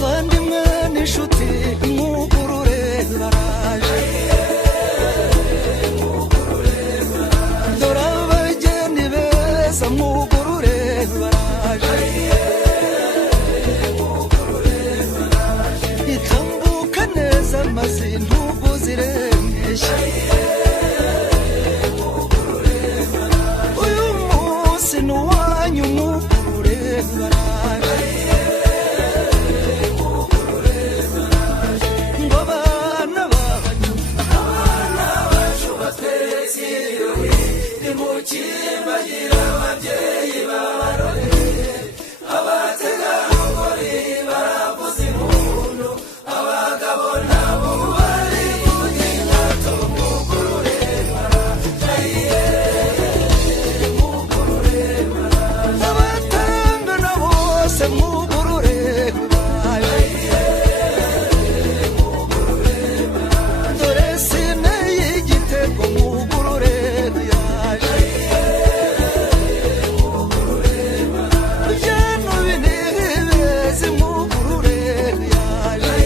abavandimwe n'inshuti mwugurure baraje dore abageni beza mwugurure baraje itambuka neza maze intugu ziremesha uyu munsi ni uwanyu mwugurure baraje ngo abana bacu batweretse ibirori nimukimbagira ababyeyi babarore abategarugori baravuza impundu abagabo nabo bari kubyina tumugurure abatangana bose mwugurure dore sine y'igitego mwugurure yaje byano binibezi mwugurure yaje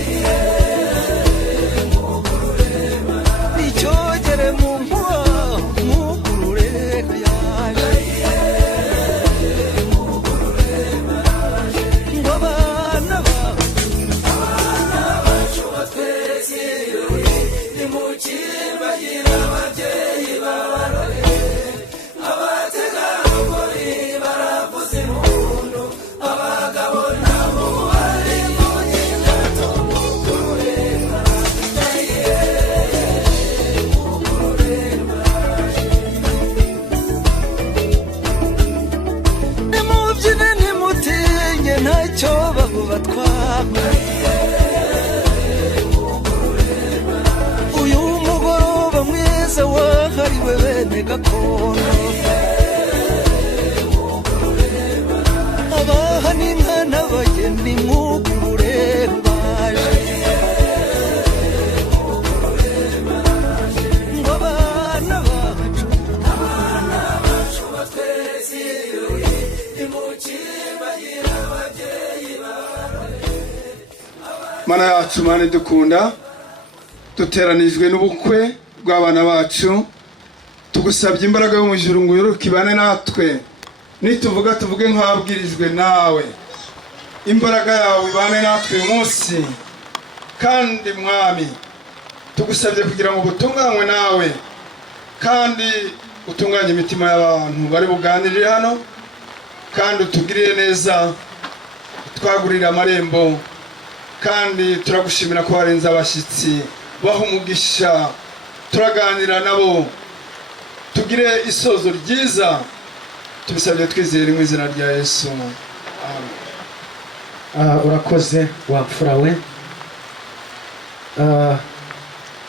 icyogere mu mpuha mwugurure yaje ngo abana bacu batweretse ibirori nimukimbagira ababyeyi babarore abategarugori baravuza impundu abagabo nabo bari kubyina tumugurure nimubyine nimutinye ntacyo babubatwara uyu mugoroba mwiza wahariwe bene gakondo abaha n'inka n'abageni mwugurure baje ngo abana bacu batweretse ibirori nimukimbagira ababyeyi Mana yacu Mana dukunda duteranijwe n'ubukwe bw'abana bacu tugusabye imbaraga yo mu ijuru ngo uyoboke ibane natwe nituvuga tuvuge nk'ababwirijwe nawe imbaraga yawe ibane natwe uyu munsi kandi mwami tugusabye kugira ngo gutunganywe nawe kandi utunganye imitima y'abantu bari buganirire hano kandi utugirire neza twagurira amarembo kandi turagushimira ko warenze abashyitsi baha umugisha turaganira nabo tugire isozo ryiza tubisabye twizeye mu izina rya Yesu amen. Urakoze wamfura we.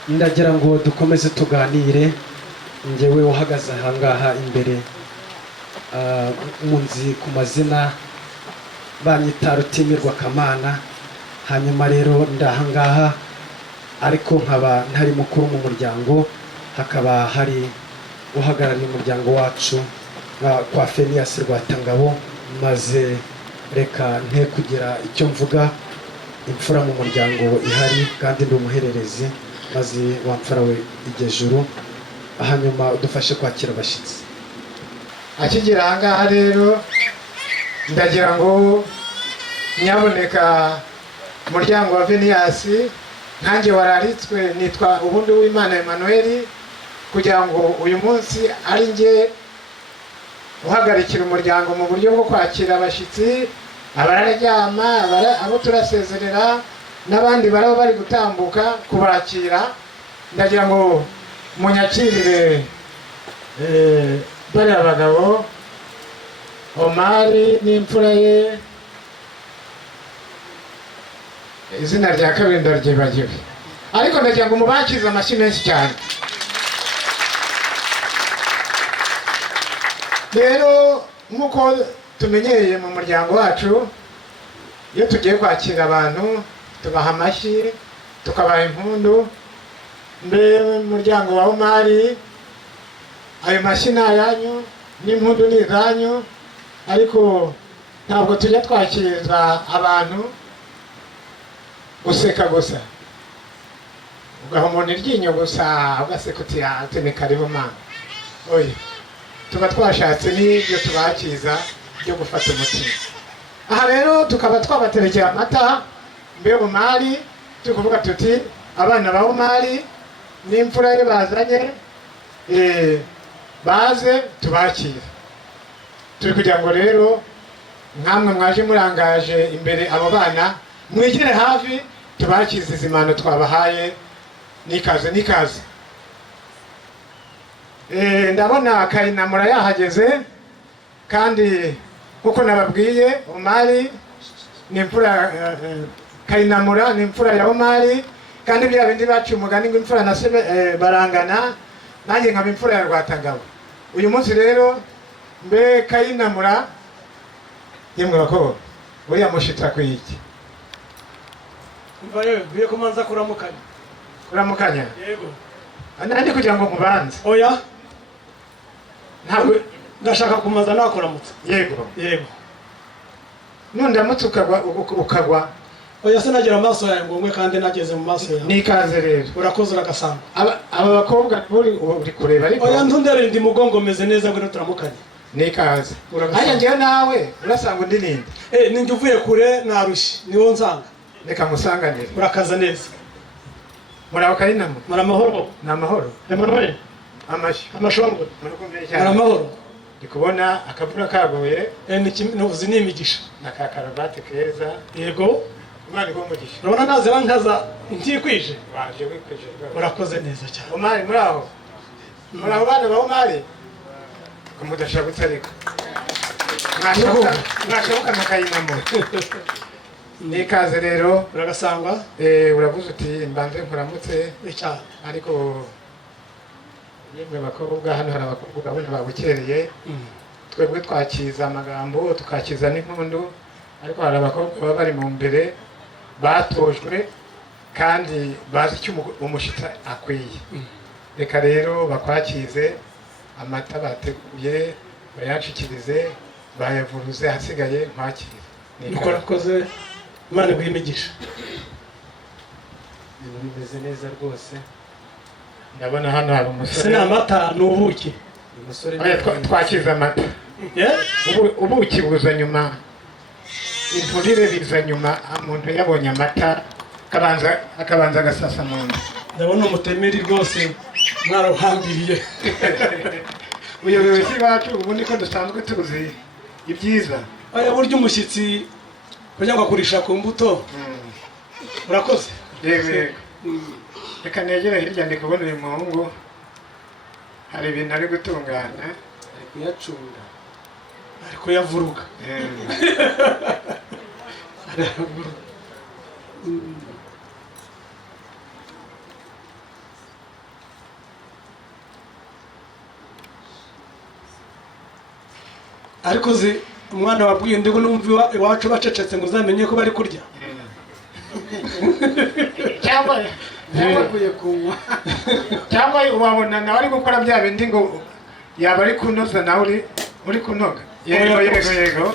Ndagira ngo dukomeze tuganire njyewe uhagaze ahangaha imbere munzi ku mazina banyita Rutimirwa Kamana hanyuma rero ndahangaha ariko nkaba ntari mukuru mu muryango hakaba hari uhagarariye umuryango wacu kwa Phineas Rwatangabo maze reka nte kugira icyo mvuga imfura mu muryango ihari kandi ndi umuhererezi maze wamfura we igejuru hanyuma udufashe kwakira abashyitsi. Akigera ahangaha rero ndagira ngo nyaboneka umuryango wa Phineas nkanjye wararitswe nitwa ubundi w'Imana Emmanuel kugira ngo uyu munsi ari nge uhagarikira umuryango mu buryo bwo kwakira abashyitsi abararyama abo turasezerera n'abandi baraba bari gutambuka kubakira. Ndagira ngo munyakirire bari abagabo Omari n'imfura ye izina rya kabiri ndaryibagiwe ariko ndagira ngo mubakize amashyi menshi cyane. Rero nk'uko tumenyereye mu muryango wacu iyo tugiye kwakira abantu tubaha amashyi tukabaha impundu. Mbe muryango wa Omari ayo mashyi ni ayanyu n'impundu ni izanyu ariko ntabwo tujya twakiriza abantu useka gusa ugaha umuntu iryinyo gusa ugaseka uti ati ni karibu mana. Oya, tuba twashatse n'ibyo tubakiza byo gufata umutima. Aha rero tukaba twabaterekera amata mbe Omari, turi kuvuga tuti abana ba Omari n'imfura ye bazanye baze tubakira. Turi kugira ngo rero nkamwe mwaje murangaje imbere abo bana mwigire hafi tubakize izimano twabahaye. Nikaze nikaze. Ndabona Kayinamura yahageze, kandi kuko nababwiye Omari ni imfura, Kayinamura ni imfura ya Omari, kandi bya bindi baciye umugani ngo imfura na se barangana, nanjye nkaba imfura ya Rwatangabo. Uyu munsi rero mbe Kayinamura yemwe bako buriya mushitsa kwiki umva yewe biye kumanza kuramukanya. Kuramukanya Yego. Nandi kugira ngo mubanze. Oya, Ntabwo ndashaka kumanza nakuramutsa. yego. Yego. Nundamutse ukagwa. Oya, sinagira amaso yawe ngo ngwe kandi nageze mu maso yawe. Nikaze rero. Urakoze uragasanga. Aba bakobwa uri kureba ariko. Oya, ntundere ndi mugongo meze neza ngo turamukanye. Nikaze. Uragasanga. Aya ngiye nawe urasanga undi ninde? Ninjye uvuye kure narushye niwo nsanga. Reka musanganire. Urakaza neza. Muraho Kayinamura. Maramahoro. Namahoro. Emmanuel. Amashi. Amashongo. Murakumvira cyane. Maramahoro. Ndikubona akavura kagoye Nuvuze ni imigisha. na ka karabati keza. Yego. Imana igumugisha. Urabona naze bankaza ntikwije. Waje wikweje. Urakoze neza cyane. Omari muraho. Muraho bana ba Omari. Kumudashaka gutarika. Mwashoboka na Kayinamura. Nikaze rero. Uragasanga. Uravuze uti mbanze nkuramutse Cyane. ariko yemwe bakobwa hano hari abakobwa urabona babukereye. Twebwe twakiza amagambo tukakiza n'impundu, ariko hari abakobwa baba bari mu mbere batojwe kandi bazi icyo umushitsi akwiye. Reka rero bakwakize amata bateguye bayanshikirize bayavuruze, hasigaye nkwakire. Nuko urakoze, Imana iguhe imigisha. Ibintu bimeze neza rwose. Ndabona hano hari umusore. Se n'amata n'ubuki. Umusore twakiza amata. Ubuki buza nyuma, inturire biza nyuma, umuntu yabonye amata akabanza agasasa mu nda. Ndabona umutemeri rwose mwaruhambiriye. Ubuyobozi bacu ubu niko dusanzwe tuzi ibyiza. Aya burya umushyitsi kugira ngo akurisha ku mbuto. Urakoze. Yego. Reka negere hirya ndi kubona uyu muhungu hari ibintu ari gutunganya, ari kuyacunda, ari kuyavuruga. Ariko uzi umwana wabwiye ndi ngo numva iwacu bacecetse ngo uzamenye ko bari kurya. cyangwa wabona nawe ari gukora bya bindi ngo yaba ari kunoza nawe uri kunoga. Yego.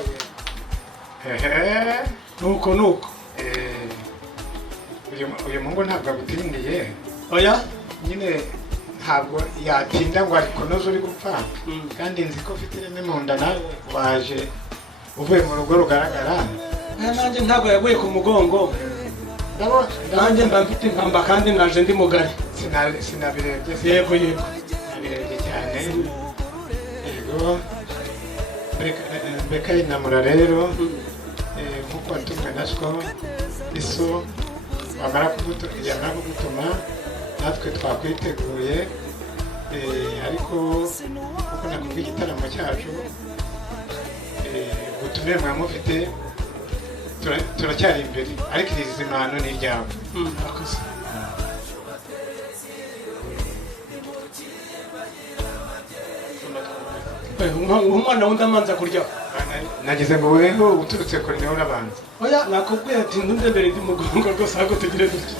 Nuko. Uyu muhungu ntabwo agutindiye. Oya. Nyine ntabwo yatinda ngo ari kunoza uri gupfa. Kandi nzi ko ufite ireme mu nda nawe waje uvuye mu rugo rugaragara. Nanjye ntabwo yaguye ku mugongo. Nanjye mba mfite impamba kandi naje ndi mugari. Sinabirebye. Yego. Nabirebye cyane. Yego. Mbeka Kayinamura rero nk'uko watumwe na siko iso wamara kugutuma natwe twakwiteguye, ariko kuko nakubwiye igitaramo cyacu ubutumire mwamufite turacyari imbere, ariko iri zimano ni iryawe. Urakoze. Umwana wundi amanza kurya. Nagize ngo weho uturutse kure niho urabanza. Oya, nakubwiye ati ndundembere ndi mugongo rwose ahubwo tugire dutya.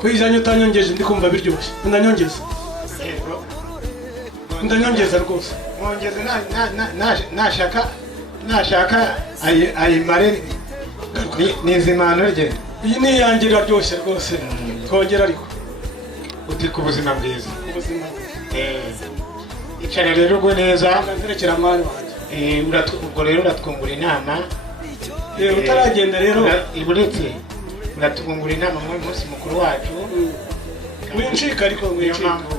Kwijanye utanyongeje ndi kumva biryoshye. Ndanyongeza. Yego. Ndanyongeza rwose. Mwongeze nashaka nashaka ayimare n'izimano rye. iyi ni iyanjye iraryoshye rwose twongera ariko Uti ku buzima bwiza. ubuzima Icara rero ugwe neza. nzerekera mwari wanjye Ubwo rero uratwungura inama. utaragenda rero Iburetse uratwungura inama mu munsi mukuru wacu. wincika ariko Niyo wincika mpamvu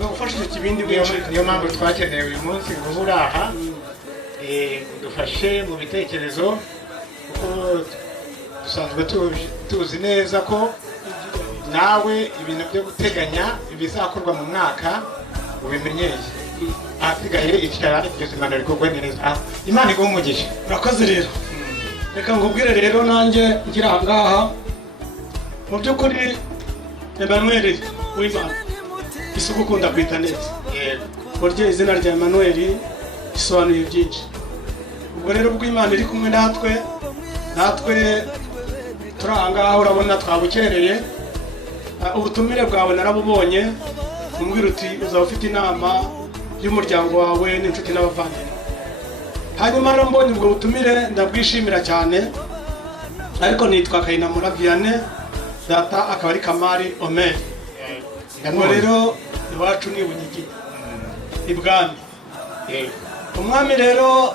bagufasha icyo kibindi wincika niyo mpamvu twakeneye uyu munsi ngo uri aha udufashe mu bitekerezo kuko dusanzwe tuzi neza ko nawe ibintu byo guteganya ibizakorwa mu mwaka ubimenyeye. Ahasigaye icara iryo zimano rikorwe neza. Imana iguhe umugisha. urakoze rero reka ngubwire rero nanjye ngira aha ngaha mu by'ukuri Emmanuel w'Imana isuku ukunda kwita neza burya izina rya Emmanuel risobanuye byinshi. Ubwo rero ubwo Imana iri kumwe natwe turi aha ngaha urabona twabukereye. Ubutumire bwawe narabubonye umbwira uti uzaba ufite inama y'umuryango wawe n'inshuti n'abavandimwe. Hanyuma rero mbonye ubwo butumire ndabwishimira cyane ariko nitwa Kayinamura Vianney data akaba ari Kamari Omer. Ubwo rero iwacu ni Bunyigi ibwami. Umwami rero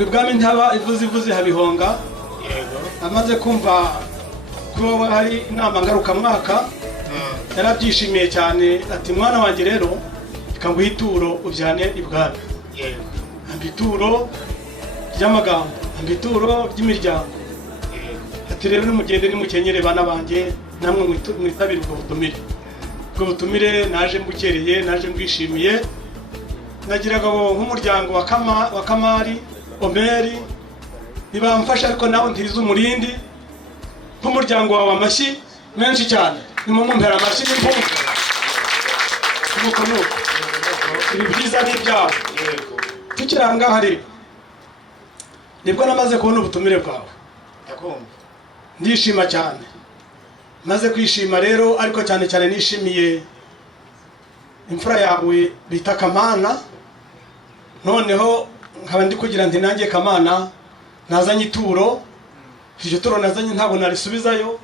ibwami ntaba ivuze habihonga. Amaze kumva ko hari inama ngarukamwaka yarabyishimiye cyane ati mwana wanjye rero reka nguhe ituro ubyane ibwami. Amba ituro ry'amagambo, amba ituro ry'imiryango. Ati rero nimugende nimukenyere bana banjye namwe mwitabire ubwo butumire. Ubwo butumire naje mbukereye, naje mbwishimiye. Nagiraga nk'umuryango wa Kamari Omeri nibamfasha ariko nawe ntiza umurindi nk'umuryango wawe amashyi menshi cyane. Nimumumpera amashyi n'impundu nuko ibi byiza ni ibyawe. Tukiri aha ngaha rero nibwo namaze kubona ubutumire bwawe ndishima cyane. Maze kwishima rero ariko cyane cyane nishimiye imfura yawe bita Kamana. Noneho nkaba ndi kugira nti nanjye Kamana nazanye ituro. Iryo turo nazanye ntabwo narisubizayo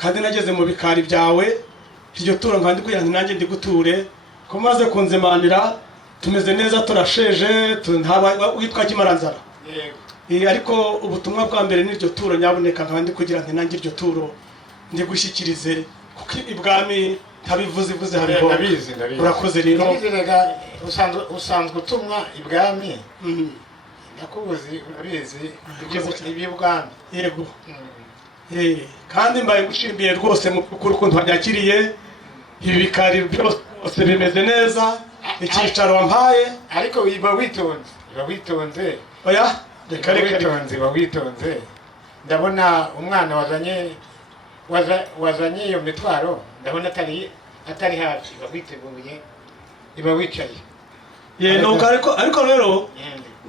kandi nageze mu bikari byawe. Iryo turo nkaba ndi kugira nti nanjye ndi guture ko maze kunzemanira tumeze neza turasheje witwa Kimaranzara. Ariko ubutumwa bwa mbere n'iryo turo nyaboneka nkaba ndi kugira nti nanjye iryo turo ndi gushyikirize kuko ibwami ntabivuze hariho. Urakoze rero usanzwe utumwa ibwami. Nakubuzi urabizi iby'ubwami. Yego kandi mbaye gushimiye rwose mu kuri ukuntu wanyakiriye. Ibi bikari byose bimeze neza. Icyicaro wampaye ariko iba witonze oya reka witonze. Ndabona umwana wazanye iyo mitwaro ndabona atari hafi. Iba witeguye, iba wicaye. nuko ariko rero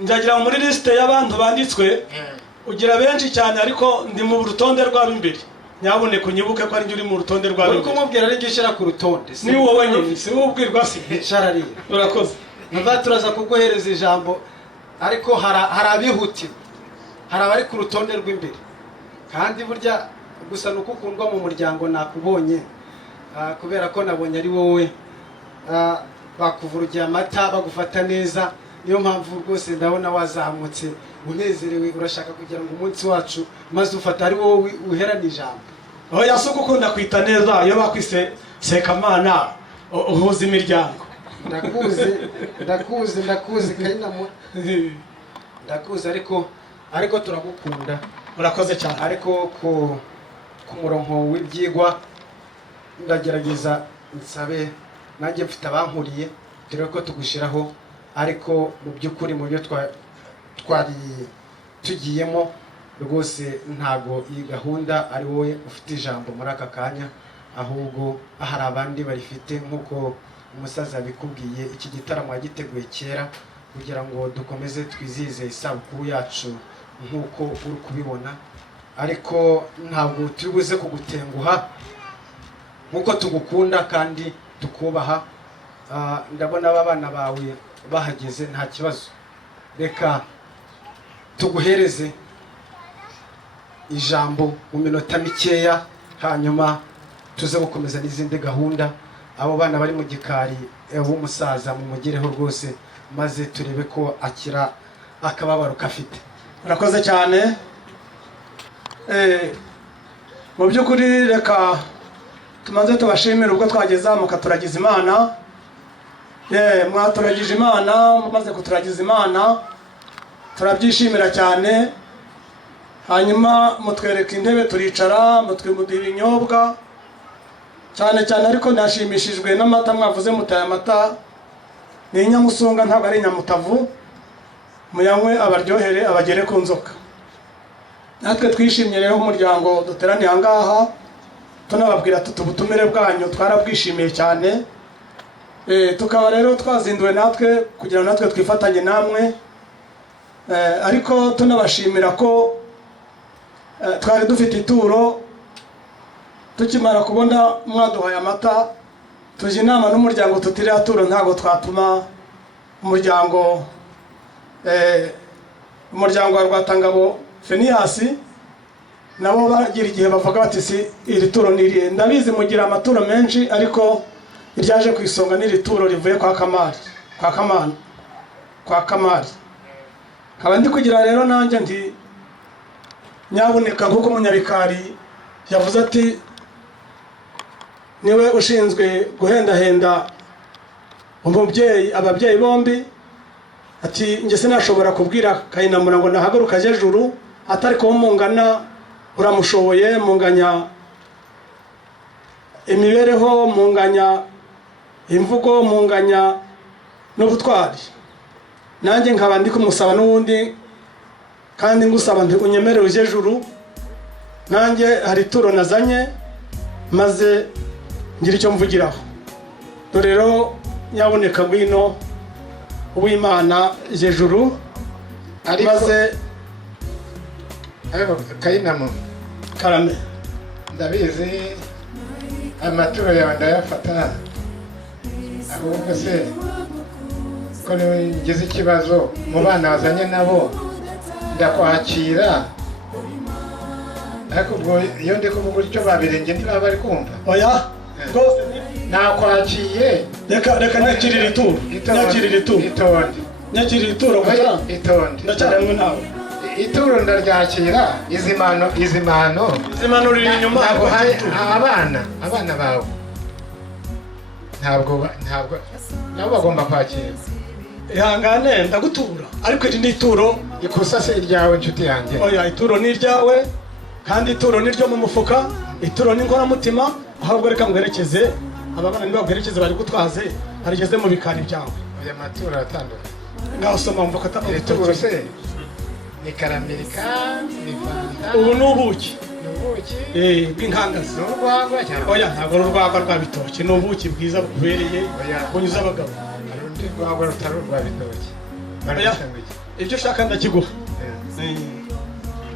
nzagira muri liste y'abantu banditswe ugira benshi cyane ariko ndi mu rutonde rw'ab'imbere. Nyaboneka unyibuke ko ari njye uri mu rutonde rw'ab'imbere. Uri kumubwira ari njye ushyira ku rutonde. Ni wowe nyine si wowe ubwirwa si. Sharari. Urakoze. Nava turaza kuguhereza ijambo ariko hari abihutira. Hari abari ku rutonde rw'imbere. Kandi burya gusa nuko ukundwa mu muryango nakubonye kubera ko nabonye ari wowe bakuvurugiye amata bagufata neza. Niyo mpamvu rwose ndabona wazamutse unezerewe urashaka kugira ngo umunsi wacu maze ufata ari wowe uherana ijambo. Oya suko ukunda kwita neza iyo bakwise Sekamana uhuza imiryango. Ndakuzi Kayinamura. Ndakuzi ariko turagukunda. Urakoze cyane. Ariko ku murongo w'ibyigwa ndagerageza nsabe nanjye mfite abankuriye dore ko tugushiraho ariko mu by'ukuri mu byo twari tugiyemo rwose ntago iyi gahunda ari wowe ufite ijambo muri aka kanya ahubwo hari abandi barifite nk'uko umusaza bikubwiye. Iki gitaramo yagiteguye kera kugira ngo dukomeze twizihize isabukuru yacu nk'uko uri kubibona ariko ntabwo turi buze kugutenguha nk'uko tugukunda kandi tukubaha. Ndabona abana bawe bahageze nta kibazo. Reka tuguhereze ijambo mu minota mikeya, hanyuma tuze gukomeza n'izindi gahunda. Abo bana bari mu gikari w'umusaza mumugereho rwose, maze turebe ko akira akababaro kafite. murakoze cyane. Mu by'ukuri reka tumaze tubashimire ubwo twageze mukaturagiza Imana. Mwaturagije Imana, mumaze kuturagiza Imana turabyishimira cyane. Hanyuma mutwereka intebe turicara, mutwimuduha ibinyobwa cyane cyane, ariko nashimishijwe n'amata mwavuze mutaye amata ni inyamusunga ntabwo ari inyamutavu, muyanywe abaryohere abagere ku nzoka. Natwe twishimye rero umuryango duteraniye aha ngaha, tunababwira tuti ubutumire bwanyu twarabwishimiye cyane. Tukaba rero twazinduwe natwe kugira ngo natwe twifatanye namwe, ariko tunabashimira ko twari dufite ituro. Tukimara kubona mwaduhaye amata, tuje inama n'umuryango tutiriya turo ntabwo twatuma umuryango wa Rwatangabo Feniyasi nabo bagira igihe bavuga bati si iri turo niriye. Ndabizi mugira amaturo menshi, ariko iryaje ku isonga n'iri turo rivuye kwa Kamari. Nkaba ndi kugira rero nanjye nti nyabuneka nk'uko umunyabikari yavuze ati niwe ushinzwe guhendahenda ababyeyi bombi, ati njye sinashobora kubwira Kayinamura ngo nahaguruka aje juru, atari ko mungana uramushoboye, munganya imibereho, munganya imvugo, munganya n'ubutwari. Nanjye nkaba ndi kumusaba n'ubundi, kandi ngusaba nti unyemerere uje juru, nanjye hari turo nazanye maze ngira icyo mvugiraho. Dore rero nyaboneka ngwino uw'Imana je juru, maze Kayinamura karame. ndabizi amaturo yawe ndayafata, ahubwo se ko ngize ikibazo mu bana wazanye nabo ndakwakira, ariko ubwo iyo ndi kuvuga icyo babirenge ntibaba bari kumva. Oya rwose nakwakiye, reka nyakirira ituro, nyakirira ituro kugira itonde ndacyaremwe nawe. Ituro ndaryakira, izi mpano riri inyuma. ntabwo abana bawe ntabwo nabo bagomba kwakira. Ihangane ndagutura, ariko iri ni ituro. Ikosa se iryawe nshuti yanjye. Oya, ituro ni iryawe, kandi ituro ni ryo mu mufuka, ituro ni inkoramutima. Ahubwo reka ngwerekeze ababana nibaguherekeze bari gutwaze barigeze mu bikari byawe. Oya, maturo atandukanye. Ngaho soma mvuka ituro se ni karamirika, ni fanta, ubu ni ubuki n'ubuki bw'inkangazi. n'urwagwa cyangwa Oya, ntabwo ari urwagwa rwa bitoki, ni ubuki bwiza bubereye bunyuze abagabo. hari undi rwagwa rutari urwa bitoki. Oya, ibyo ushaka ndakiguha.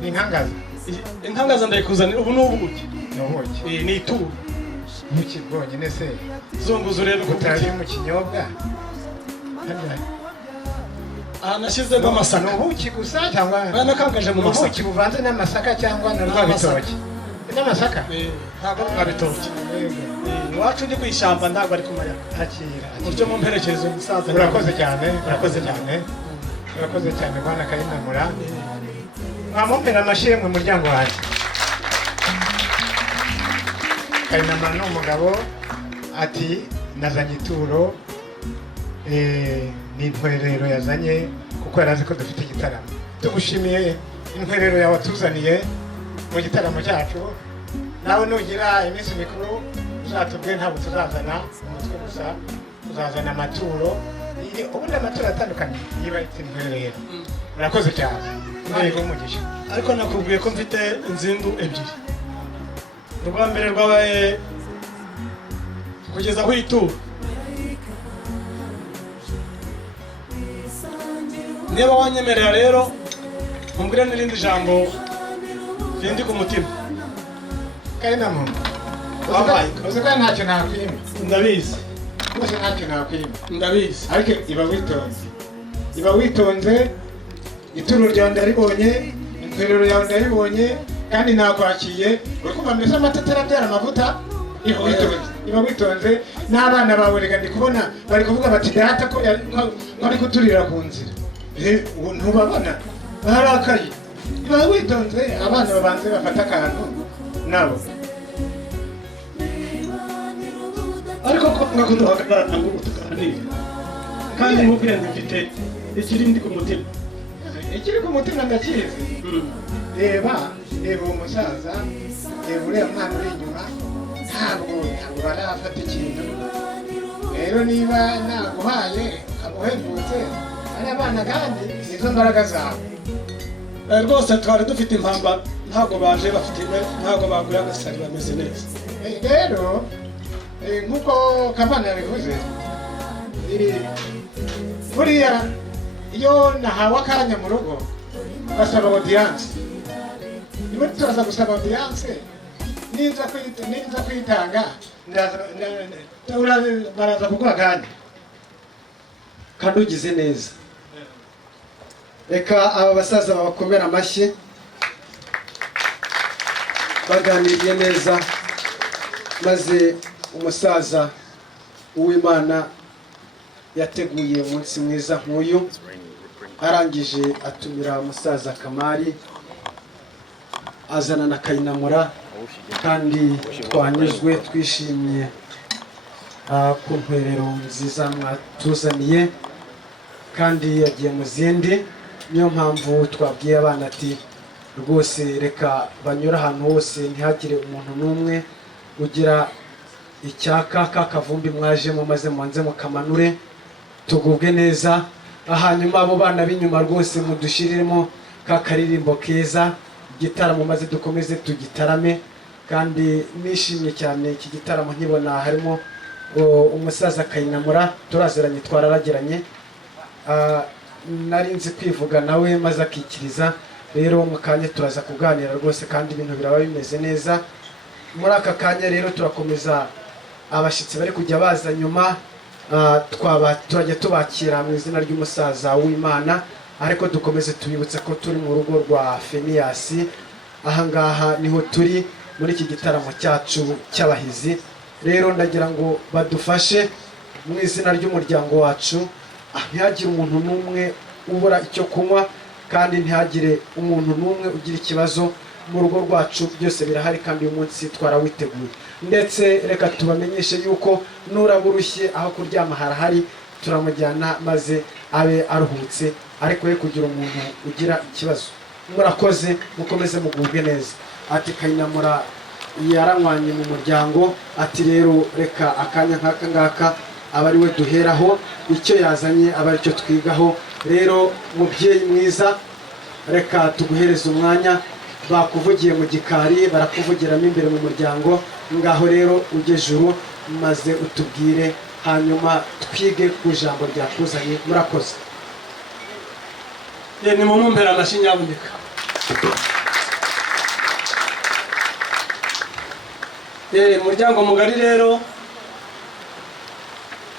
ni inkangazi. Inkangaza ndayikuzanira. Ubu ni ubuki, ni ubuki. ni ituro. Ubuki bwonyine se Zunguza urebe ko butari mu kinyobwa. aha nashyizemo amasaka. Ni ubuki gusa cyangwa nakangaje mu masaka. ubuki buvanze n'amasaka cyangwa na rwa bitoki? N'amasaka ntabwo ari rwa bitoki. Iwacu ndi ku ishyamba ntabwo ari ku mayaga. akira Buryo mu mperekezo umusaza. urakoze cyane, urakoze cyane, urakoze cyane bwana Kayinamura. mwamumpera amashyi mu muryango wanjye. Kayinamura ni umugabo ati nazanye ituro, ni intwerero yazanye kuko yari azi ko dufite igitaramo. Tugushimiye intwerero yawe watuzaniye mu gitaramo cyacu. Nawe nugira iminsi mikuru uzatubwire, ntabwo tuzazana umutwe gusa, tuzazana amaturo. Ubundi amaturo atandukanye niba iti intwerero. Urakoze cyane, mwego umugisha. Ariko nakubwiye ko mfite inzindu ebyiri. Urwa mbere rwabaye kugeza aho ituro. Niba wanyemerera rero umbwire n'irindi jambo rindi ku mutima. Kayinamura, Wabaye. uzi ko ntacyo nakwima. Ndabizi. Rwose ntacyo nakwima. Ndabizi. Ariko iba witonze. ituro ryawe ndaribonye, intwerero yawe ndaribonye, kandi nakwakiye. Uri kumva mbese amata atarabyara amavuta? Iba witonze. N'abana bawe reka ndi kubona bari kuvuga bati data ko ari kuturira ku nzira. Ntubabona barakaye. Iba witonze, abana babanze bafata akantu nabo. ariko ko ngakuduhagarara ngo tuganire kandi nkubwire mfite ikiri ndi ku mutima. Ikiri ku mutima ndakizi. Reba uwo musaza, reba uriya mwana uri inyuma, ntabwo barafata ikintu. Rero niba naguhaye ukamuhendutse, ari abana kandi nizo mbaraga zawe. Rwose twari dufite impamba, ntabwo baje bafite ntabwo baguye agasari bameze neza. Rero nk'uko Kamana yabivuze, buriya iyo nahawe akanya mu rugo basaba audience. Niba turaza gusaba audience, ninza kwitanga baraza kuguha akanya. kandi ugize neza. Reka aba basaza babakomera amashyi, baganiriye neza, maze umusaza Uwimana yateguye umunsi mwiza nk'uyu, arangije atumira umusaza Kamari, azana na Kayinamura, kandi twanyuzwe twishimye ku ntwerero nziza mwatuzaniye, kandi yagiye mu zindi. Niyo mpamvu twabwiye abana ati rwose reka banyura ahantu hose, ntihagire umuntu n'umwe ugira icyaka k'akavumbi mwajemo, maze mubanze mukamanure tugubwe neza. Hanyuma abo bana b'inyuma rwose mudushiriremo ka karirimbo keza, igitaramo maze dukomeze tugitarame. Kandi nishimye cyane iki gitaramo, nkibona harimo umusaza Kayinamura, turaziranye twararagiranye, nari nzi kwivuga nawe maze akikiriza. Rero mu kanya turaza kuganira rwose, kandi ibintu biraba bimeze neza. Muri aka kanya rero turakomeza abashyitsi bari kujya baza nyuma, turajya tubakira mu izina ry'umusaza Uwimana, ariko dukomeze tubibutse ko turi mu rugo rwa Feniyasi. Ahangaha niho turi muri iki gitaramo cyacu cy'abahizi. Rero ndagira ngo badufashe mu izina ry'umuryango wacu, ntihagire umuntu n'umwe ubura icyo kunywa, kandi ntihagire umuntu n'umwe ugira ikibazo. Mu rugo rwacu byose birahari, kandi uyu munsi twarawiteguye. Ndetse reka tubamenyeshe yuko nuraba urushye aho kuryama harahari, turamujyana maze abe aruhutse, ariko ye kugira umuntu ugira ikibazo. Murakoze, mukomeze mugubwe neza. Ati Kayinamura yaranywanye mu muryango, ati rero reka akanya nk'aka ngaka aba ari we duheraho, icyo yazanye aba ari cyo twigaho. Rero mubyeyi mwiza, reka tuguhereze umwanya. Bakuvugiye mu gikari, barakuvugiramo imbere mu muryango. Ngaho rero ujye juru maze utubwire, hanyuma twige ku ijambo ryatuzanye. Murakoze. Ni mu mpera amashyi nyabuneka. Umuryango mugari rero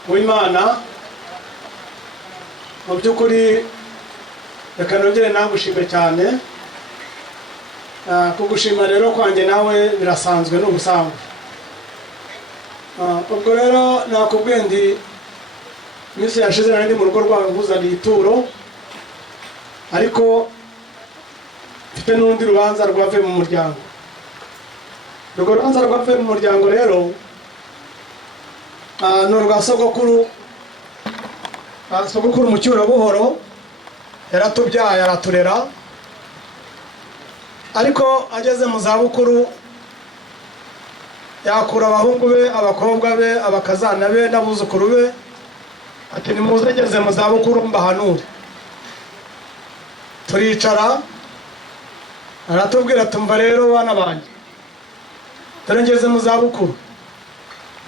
w'Imana, mu by'ukuri reka nongere nagushime cyane. Kugushima rero kwanjye nawe birasanzwe n'ubusanzwe. Ubwo rero nakubwiye ndi iminsi yashize nari mu rugo rwawe nkuzaniye ituro, ariko mfite n'urundi rubanza rwavuye mu muryango. Urwo rubanza rwavuye mu muryango rero ni urwa sogokuru. Sogokuru Mucyurabuhoro yaratubyaye araturera, ariko ageze mu zabukuru yakura abahungu be, abakobwa be, abakazana be n'abuzukuru be, ati nimuze ngeze mu zabukuru mbahanure. Turicara aratubwira tumva rero bana banjye, dore ngeze mu zabukuru,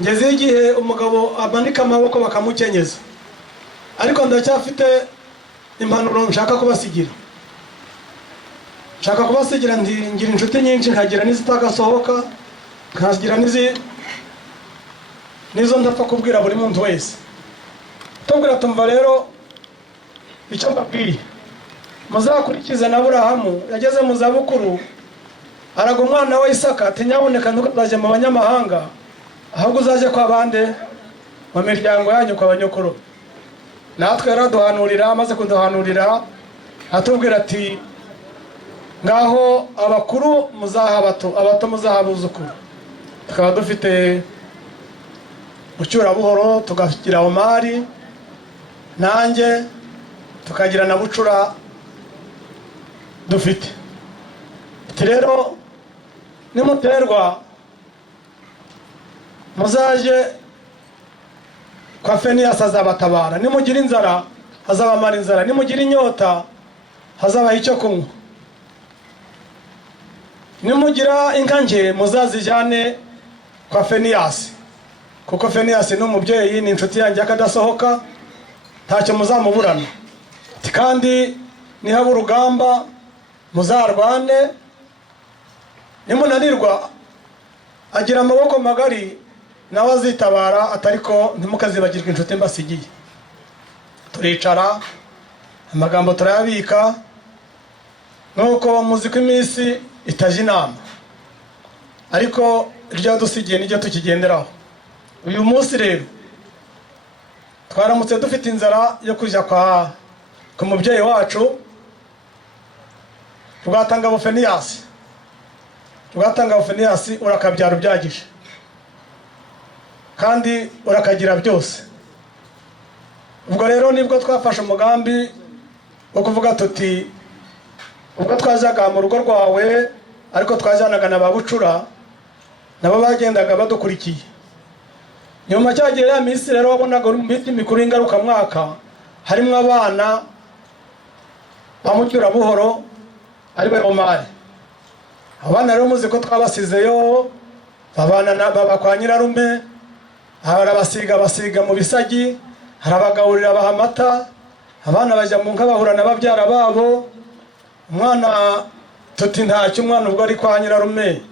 ngeze igihe umugabo amanika amaboko bakamukenyeza, ariko ndacyafite impanuro nshaka kubasigira. Nshaka kubasigira ngira inshuti nyinshi, nkagira n'izitagasohoka, nkagira n'izo ndapfa kubwira buri muntu wese. Tubwira tumva rero icyo mbabwiye, muzakurikize na Aburahamu yageze mu zabukuru araga umwana we Isaka ati nyaboneka ntukazajye mu banyamahanga ahubwo uzaje kwa bande mu miryango yanyu kwa banyokuru. Natwe yaraduhanurira, amaze kuduhanurira atubwira ati ngaho abakuru muzaha abato muzaha abuzukuru. Tukaba dufite Bucyurabuhoro, tukagira Omari, nanjye tukagira na Bucura dufite. Ati rero nimuterwa muzaje kwa Feniyasi azabatabara, nimugira inzara hazabamara inzara, nimugira inyota hazabaha icyo kunywa, nimugira inka nke muzazijyane kwa Feniyasi, kuko Feniyasi ni umubyeyi, ni inshuti yanjye akadasohoka, ntacyo muzamuburana. Kandi nihaba urugamba muzarwane, nimunanirwa agira amaboko magari nawe azitabara, atariko ntimukazibagirwa inshuti mbasigiye. Turicara amagambo turayabika, nuko muzi ko iminsi itaje inama, ariko iryo dusigiye niryo tukigenderaho. Uyu munsi rero twaramutse dufite inzara yo kujya ku mubyeyi wacu Rwatanga Feniyasi. Rwatanga Feniyasi urakabyara ubyagije kandi urakagira byose. Ubwo rero nibwo twafashe umugambi wo kuvuga tuti ubwo twajaga mu rugo rwawe ariko twajyanaga na Babucura nabo bagendaga badukurikiye. Nyuma cyagiye ya minsi rero wabonaga miti mikuru y'ingaruka mwaka harimo abana Bamucyurabuhoro ari we Omari. Abana rero muzi ko twabasizeyo, baba kwa nyirarume, basiga mu bisagi, harabagaburira baha amata, abana bajya mu nka bahura na babyara babo. Umwana tuti ntacyo, umwana ubwo ari kwa nyirarume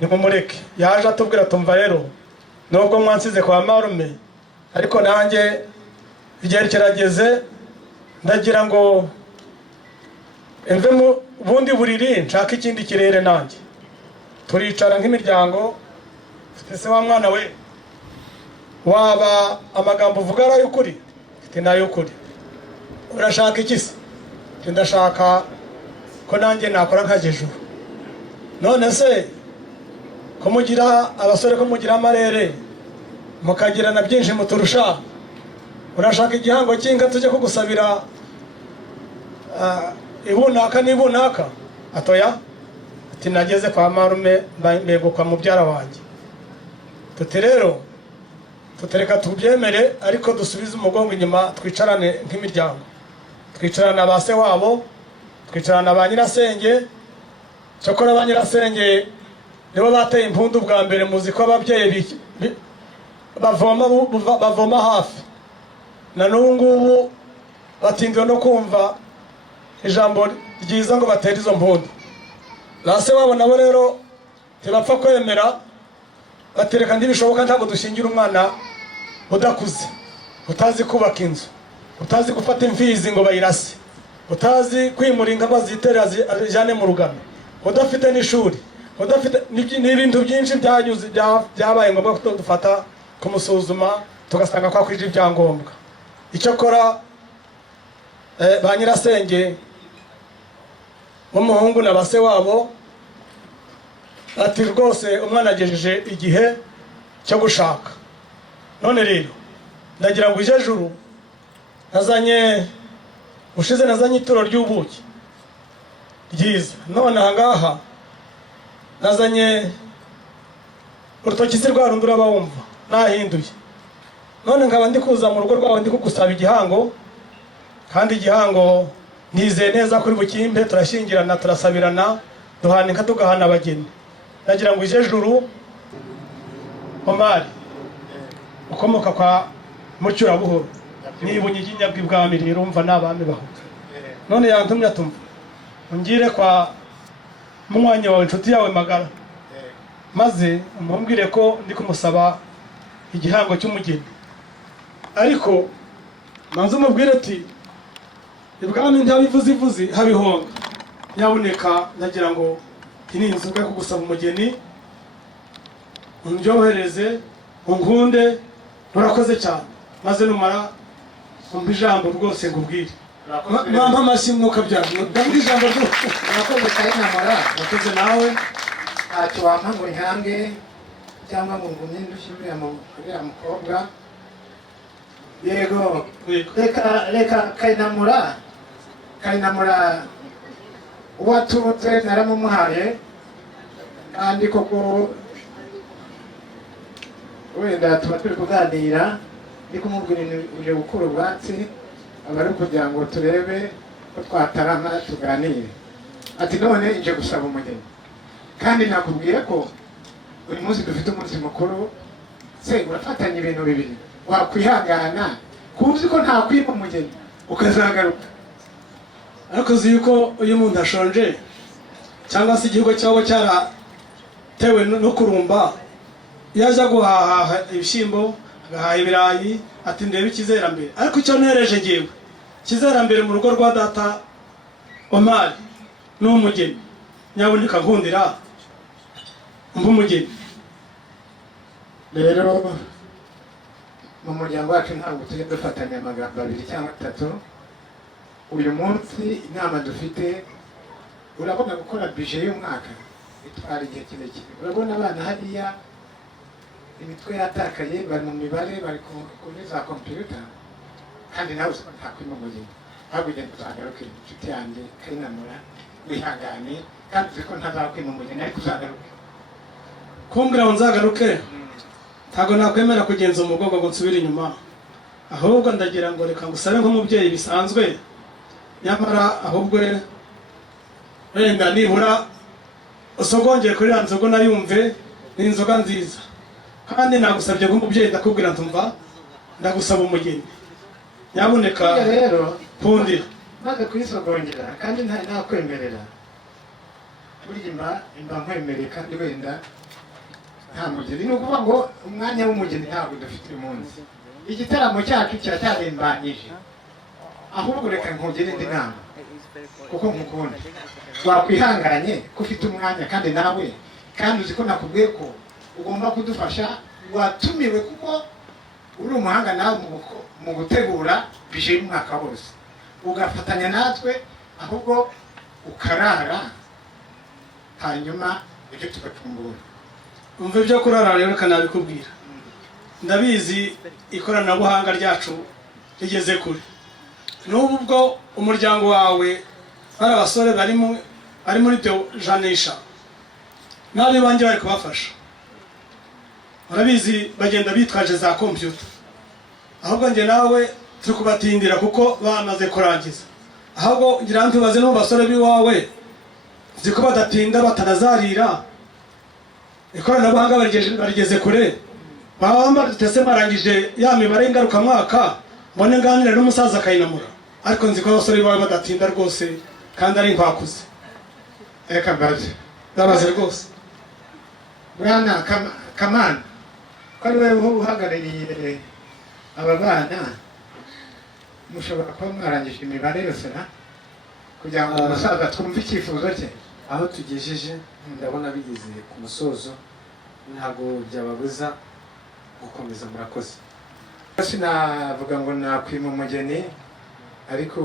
nimumureke. Yaje atubwira tumva rero nubwo mwansize kwa marume ariko nanjye igihe kirageze ndagira ngo emve mu bundi buriri nshaka ikindi kirere nanjye. Turicara nk'imiryango, ese wa mwana we waba amagambo uvuga ari ay'ukuri? Ati ni ay'ukuri. Urashaka iki se? Ndashaka ko nanjye nakora nka Jejuru. None se ko mugira abasore, ko mugira amarere mukagira na byinshi muturusha, urashaka igihango cy'inka tujye kugusabira ibunaka n'ibunaka? Atoya. Ati nageze kwa marume mbego kwa mubyara wanjye. Tuti rero tutereka tubyemere ariko dusubize umugongo inyuma, twicarane nk'imiryango, twicarana ba se wabo, twicarana ba nyirasenge. Cyokora ba nyirasenge nibo bateye impundu bwa mbere. Muzi ko ababyeyi bavoma hafi, na n'ubu ngubu batindiwe no kumva ijambo ryiza ngo batere izo mpundu. Ba se wabo nabo rero ntibapfa kwemera, batereka ntibishoboka, ntabwo dushingira umwana udakuze, utazi kubaka inzu, utazi gufata imfizi ngo bayirase, utazi kwimura inka bazitera ajyane mu rugano, udafite n'ishuri, udafite n'ibintu byinshi byabaye ngombwa ko dufata kumusuzuma tugasanga ko akwije ibyangombwa. Icyo kora ba nyirasenge w'umuhungu na base wabo ati rwose umwana agejeje igihe cyo gushaka. None rero ndagira ngo Jejuru ushize nazanye ituro ry'ubuki ryiza, none ahangaha nazanye urutoki se rwa rundi urabawumva nahinduye. None nkaba ndi kuza mu rugo rwawe ndi kugusaba igihango, kandi igihango nizeye neza kuri bukimpe, turashyingirana turasabirana, duhana inka tugahana abageni. Ndagira ngo Jejuru Omari ukomoka kwa Mucyurabuhoro ni Bunyiginya bw'ibwami, rero umva n'abami baho. None yantumye atumva ungire kwa munywanyi wawe inshuti yawe magara, maze umumbwire ko ndi kumusaba igihango cy'umugeni. Ariko manze umubwire ati ibwami ntabivuze ivuzi habihonga. Nyabuneka ndagira ngo iki ni inzoga yo kugusaba umugeni, undyohereze unkunde, murakoze cyane, maze numara umva ijambo rwose ngubwire. Mama amashyi mwuka byanyu ndabwira ijambo rwose. urakoze Kayinamura, Urakoze nawe. ntacyo wampa ngo nyange cyangwa ngo ngumye ndushye uriya mukobwa. Yego, reka Kayinamura uwatunze naramumuhaye, kandi koko wenda tuba turi kuganira ndi kumubwira uje gukura ubwatsi, aba ari kugira ngo turebe ko twatarama tuganire. Ati none nje gusaba umugeni, kandi nakubwiye ko uyu munsi dufite umunsi mukuru, se urafatanya ibintu bibiri, wakwihangana kuzi ko nta kwiba umugeni ukazagaruka. Ariko uzi yuko iyo umuntu ashonje cyangwa se igihugu cyabo cyaratewe no kurumba, iyo ajya guhaha ibishyimbo agahaha ibirayi, ati ndebe ikizerambere. Ariko icyo ntereje ngewe ikizerambere mu rugo rwa data Omari ni umugeni. Nyabuneka nkundira mba umugeni. Rero mu muryango wacu ntabwo tujya dufatanya amagambo abiri cyangwa atatu. Uyu munsi inama dufite, urabona gukora bije y'umwaka bitwara igihe kirekire. Urabona abana hariya imitwe yatakaye, bari mu mibare, bari kuri za kompiyuta, kandi nawe uzi ko nta kwima umugeni. Ahubwo ugenda uzagaruke inshuti yanjye Kayinamura, wihangane, kandi uzi ko ntazakwima umugeni ariko uzagaruke. Kumbwira ngo nzagaruke ntabwo nakwemera kugenza umugongo ngo nsubire inyuma, ahubwo ndagira ngo reka ngusabe nk'umubyeyi bisanzwe. Nyamara ahubwo wenda nibura usogongeye kuri ya nzoga nayumve, ni inzoga nziza. Kandi nagusabye nk'umubyeyi ndakubwira ntumva ndagusaba umugeni. Nyabuneka rero pundira maze kuyisogongera kandi ntakwemerera, burya imba nkwemereye, kandi wenda nta mugeni. Ni ukuvuga ngo umwanya w'umugeni ntabwo dufite uyu munsi. Igitaramo cyacu kiracyarimbanyije, ahubwo reka nkugire indi nama kuko nkukunda. Wakwihanganye ko ufite umwanya kandi nawe, kandi uzi ko nakubwiye ko ugomba kudufasha. Watumiwe kuko uri umuhanga nawe mu gutegura bije y'umwaka wose, ugafatanya natwe, ahubwo ukarara hanyuma ibyo tugacungura. umva ibyo kurara rero kanabikubwira. Ndabizi ikoranabuhanga ryacu rigeze kure. N'ubu ubwo umuryango wawe hari abasore bari muri byo janisha, nabi banjye bari kubafasha. Urabizi bagenda bitwaje za kompiyuta, ahubwo njye nawe turi kubatindira kuko bamaze kurangiza. Ahubwo ngira ngo tubaze no mu basore b'iwawe, nzi ko badatinda batanazarira. Ikoranabuhanga barigeze kure, baba bambatese marangije ya mibare ngarukamwaka, mbone nganire n'umusaza Kayinamura. Ariko nzi ko abasore bawe badatinda rwose, kandi ari inkwakuze. Eka mbaze Ndabaze rwose. Bwana Kamana, ko ari wowe uhagarariye aba bana, mushobora kuba mwarangije imibare yose na kugira ngo umusaza twumve icyifuzo cye. aho tugejeje ndabona bigeze ku musozo, ntabwo byababuza gukomeza. Murakoze. Sinavuga ngo nakwima umugeni, ariko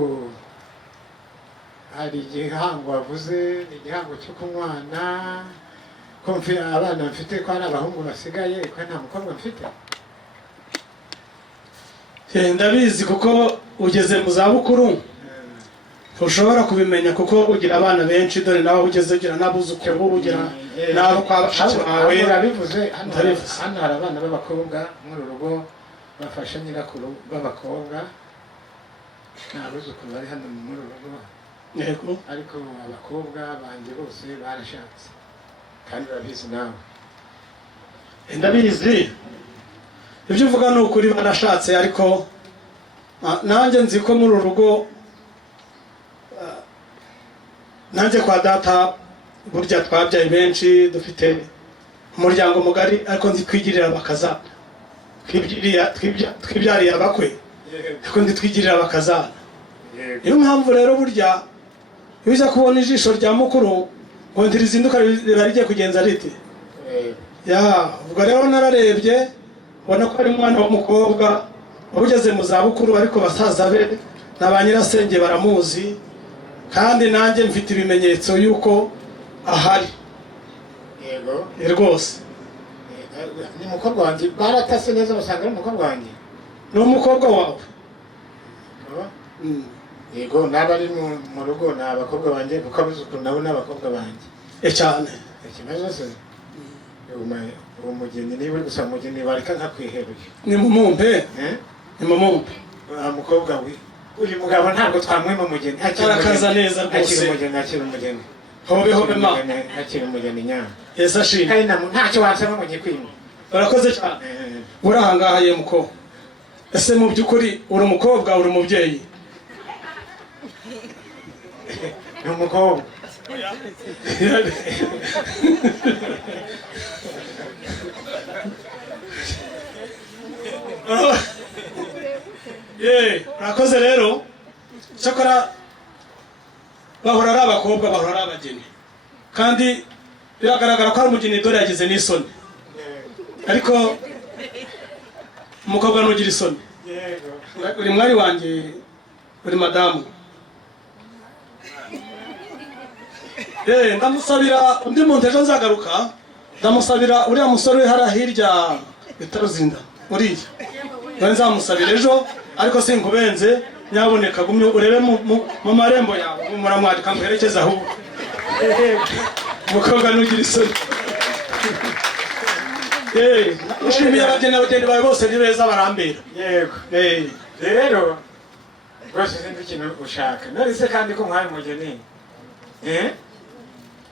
hari igihango wavuze, igihango cyo kunywana, ko abana mfite ko ari abahungu basigaye, ko nta mukobwa mfite. Ndabizi kuko ugeze mu zabukuru, ushobora kubimenya kuko ugira abana benshi, dore nawe ugeze ugira n'abuzukuru, ugira n'abo kwa bashiki bawe. Urabivuze, hano hari abana b'abakobwa muri urugo bafasha nyirakuru b'abakobwa, nta buzukuru bari hano muri urugo. Yego. Ariko abakobwa banjye bose barashatse, kandi urabizi nawe. Ndabizi ibyo uvuga ni ukuri, barashatse. Ariko nanjye nzi ko muri urugo, nanjye kwa data burya twabyaye benshi, dufite umuryango mugari, ariko nzi twigirira bakazana, twibyariye abakwe, ariko nzi twigirira bakazana. niyo mpamvu rero burya iyo uza kubona ijisho rya mukuru ngo ntirizinduka riba rigiye kugenza rite. Ubwo rero nararebye ubona ko ari umwana w'umukobwa ugeze mu zabukuru, ariko basaza be na ba nyirasenge baramuzi, kandi nanjye mfite ibimenyetso y'uko ahari. Yego rwose ni umukobwa wanjye, baratase neza basanga ari umukobwa wanjye. Ni umukobwa wawe? Yego naba ari mu rugo ni abakobwa banjye, kuko abuzukuru nabo ni abakobwa banjye. Cyane ikibazo se uwo mugeni niba uri gusaba umugeni bareka nkakwiheruye. ni mumumpe ni mumumpe umukobwa we uyu mugabo ntabwo twamwema umugeni. arakaza neza rwose. akiri umugeni hobe ma akiri umugeni nyama. Yesu ashimwe. kandi ntacyo wasaba mu gikwimo. urakoze cyane. uri ahangaha ye muko, ese mu by'ukuri uri umukobwa uri umubyeyi? ni umukobwa. urakoze rero. cyakora bahora ari abakobwa, bahora ari abageni, kandi biragaragara ko ari umugeni dore yagize n'isoni, ariko umukobwa ntugira isoni. uri mwari wanjye, uri madamu. ndamusabira undi muntu ejo nzagaruka, ndamusabira uriya musore uri hariya hirya bita Ruzinda uriya, nawe nzamusabira ejo, ariko sinkubenze, nyaboneka gumye urebe mu marembo yawe muramwadika muherekeze ahubwo. umukobwa ntugira isoni. ushimiye abageni bawe bose ni beza barambera. Yego rero rwose sinzi ikintu ushaka, none se kandi ko mwaye umugeni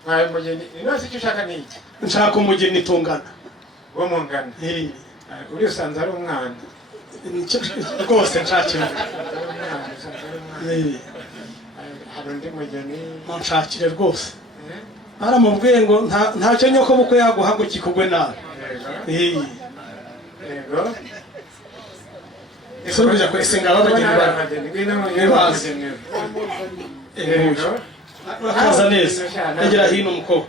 mwaye umugeni, none icyo ushaka ni iki? nshaka umugeni tungana, wo mu ngano. uri usanze ari umwana rwose nshakira. hari undi mugeni nshakire rwose. aramubwiye ngo ntacyo nyoko bukwe yaguha ngo kikugwe nabi. yego ese urujya kwesenga abageni bazi. urakaza neza. egera hino umukobwa.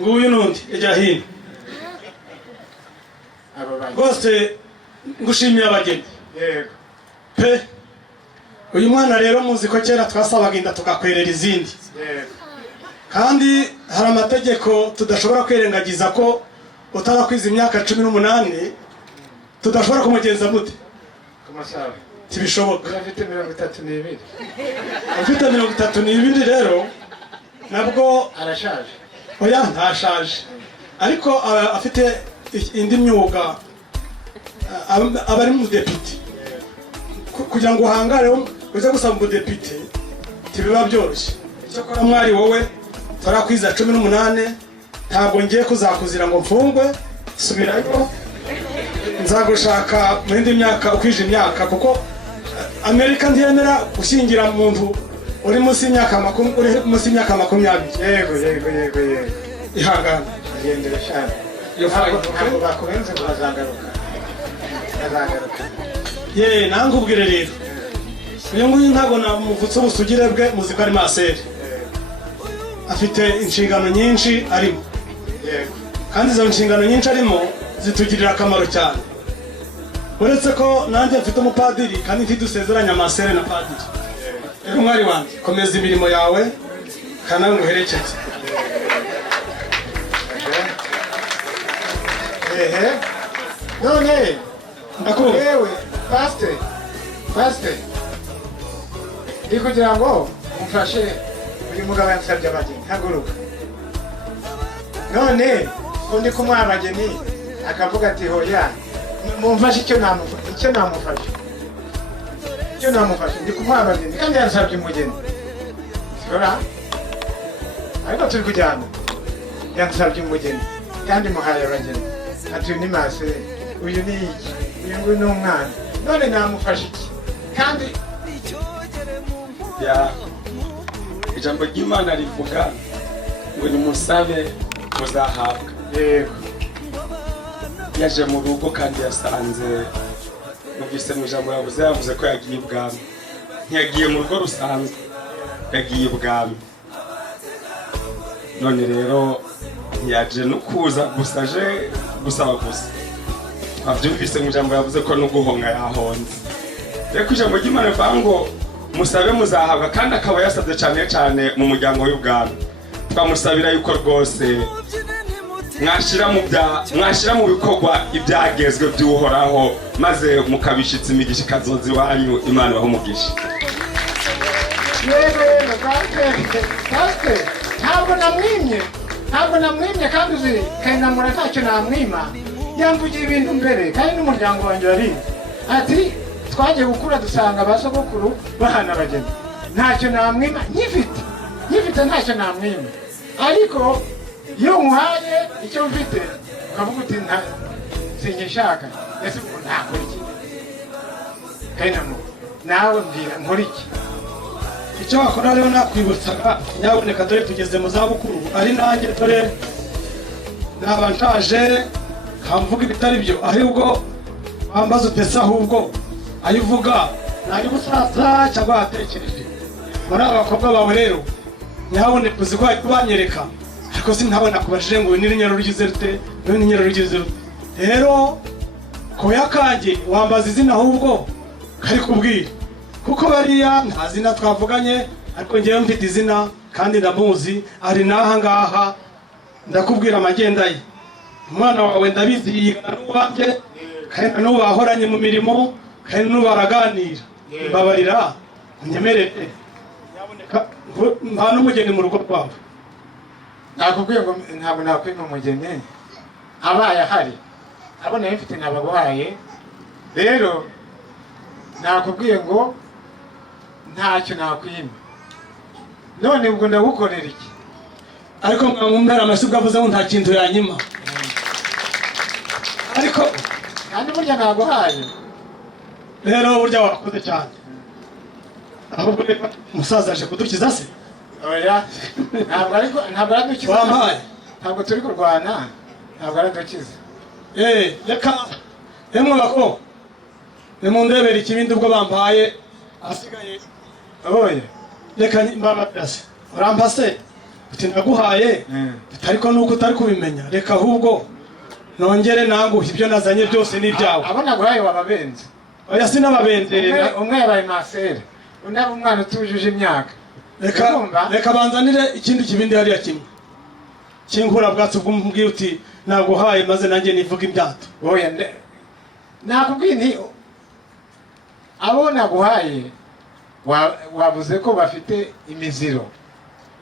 nguyu n'undi egera hino. rwose ngushimiye abageni pe. uyu mwana rero muzi ko kera twasabaga inda tugakwerera izindi, kandi hari amategeko tudashobora kwirengagiza, ko utarakwiza imyaka 18 tudashobora kumugenza gute? tibishoboka. ufite 32. ufite 32 rero nabwo arashaje. oya ntashaje, ariko afite indi myuga, aba ari mu depite. kugira ngo uhangare uze gusaba umudepite tibiba byoroshye. cyakora mwari wowe tarakwiza 18, ntabwo ngiye kuzakuzira ngo mfungwe. subirayo nzagushaka mu yindi myaka ukwije imyaka, kuko Amerika ntiyemera gushyingira umuntu uri munsi y'imyaka 20. yego ihangane agendera cyane. ntabwo bakubenze ngo bazagaruka. nange ubwire rero, uyu nguyu ntabwo namuvutse ubusugire bwe, muziko ari maseri, afite inshingano nyinshi arimo, kandi izo nshingano nyinshi arimo zitugirira akamaro cyane. uretse ko nanjye mfite umupadiri, kandi ntidusezeranya maseri na padiri. rero mwari wanjye komeza imirimo yawe, kandi nawe nguherekeze. none ndakumva. yewe pasite ndi kugira ngo umfashe. uyu mugabo yansabye abageni haguruka. none ko ndi kumuha abageni akavuga ati hoya mumfashe icyo namufashe ndi kumuha abageni, kandi yansabye umugeni. sibora ariko turi kujyana. yansabye umugeni kandi muhaye abageni. ati uyu ni maseri, uyu ni iki, uyu nguyu ni umwana. none namufashe iki? kandi ijambo ry'Imana rivuga ngo nimusabe muzahabwa. yego yaje mu rugo kandi yasanze, numvise mu ijambo yavuze ko yagiye ibwami. ntiyagiye mu rugo rusanzwe, yagiye ubwami. None rero ntiyaje no kuza gusa, aje gusaba gusa. Abyumvise mu ijambo yavuze ko no guhonga yahonze. Rero ijambo ry'Imana rivuga ngo musabe muzahabwa, kandi akaba yasabye cyane cyane mu muryango w'ubwami. Twamusabira yuko rwose mwashyira mu bikorwa ibyagezwe by'uhoraho, maze mukabishitsa imigisha ikazoza iwanyu. Imana ibahe umugisha. ntabwo namwimye kandi uzi kayinamura ntacyo namwima, yamvugiye ibintu mbere kandi n'umuryango wanjye warize ati twagiye gukura dusanga ba sogokuru bahana abageni, ntacyo namwima nkifite ntacyo namwima. Ariko iyo nkuhaye icyo mfite ukavuga uti sinkishaka, ese ubu ntakora iki? Kayinamura nawe mbwira nkora iki? icyo wakora rero nakwibutsaga, nyaboneka dore tugeze mu zabukuru, ari nanjye dore naba nshaje kamvuga ibitari byo, ahubwo wambaza utese ahubwo ayivuga nari busaza cyangwa yatekereje. Muri aba bakobwa bawe rero nyaboneka uzi ko banyereka, ariko sinabona kubajije ngo ni rinyero rugize rute, ni rinyero rugize rute. Rero ko yakanje wambaza izina ahubwo kari kubwira, kuko bariya nta zina twavuganye, ariko ngewe mfite izina kandi ndamuzi, ari naha ngaha. Ndakubwira amagenda ye, umwana wawe ndabizi yigana n'uwanjye, kandi n'ubu bahoranye mu mirimo, kandi n'ubu baraganira. Mbabarira unyemerere, nta n'umugeni mu rugo rwawe. Nakubwiye ngo ntabwo nakwima umugeni, abaye ahari abona mfite nabaguhaye. Rero nakubwiye ngo ntacyo nakwima, none ubwo ndagukorera iki? Ariko mwamwumvira amasi bwavuze ngo nta kintu yanyima, ariko kandi burya naguhaye. rero burya wakoze cyane, ahubwo reka umusaza aje kudukiza se. Oya, ntabwo aradukiza, wampaye ntabwo turi kurwana, ntabwo aradukiza. Reka emwe bako nimundebera ikibindi ubwo bampaye asigaye. Oya, reka mbabase urampase uti ndaguhaye, ariko nuko utari kubimenya, reka ahubwo nongere nanguhe ibyo nazanye byose n'ibyawe. abo naguhaye wababenze. Oya sinababendera, umwe yabaye masere, undi ari umwana utujuje imyaka. reka banzanire ikindi kibindi hariya kimwe kinkura bwatsi bw'umbwiye uti naguhaye, maze nanjye nivuga ibyato. Oya, nakubwiye nti abo naguhaye wabuze ko bafite imiziro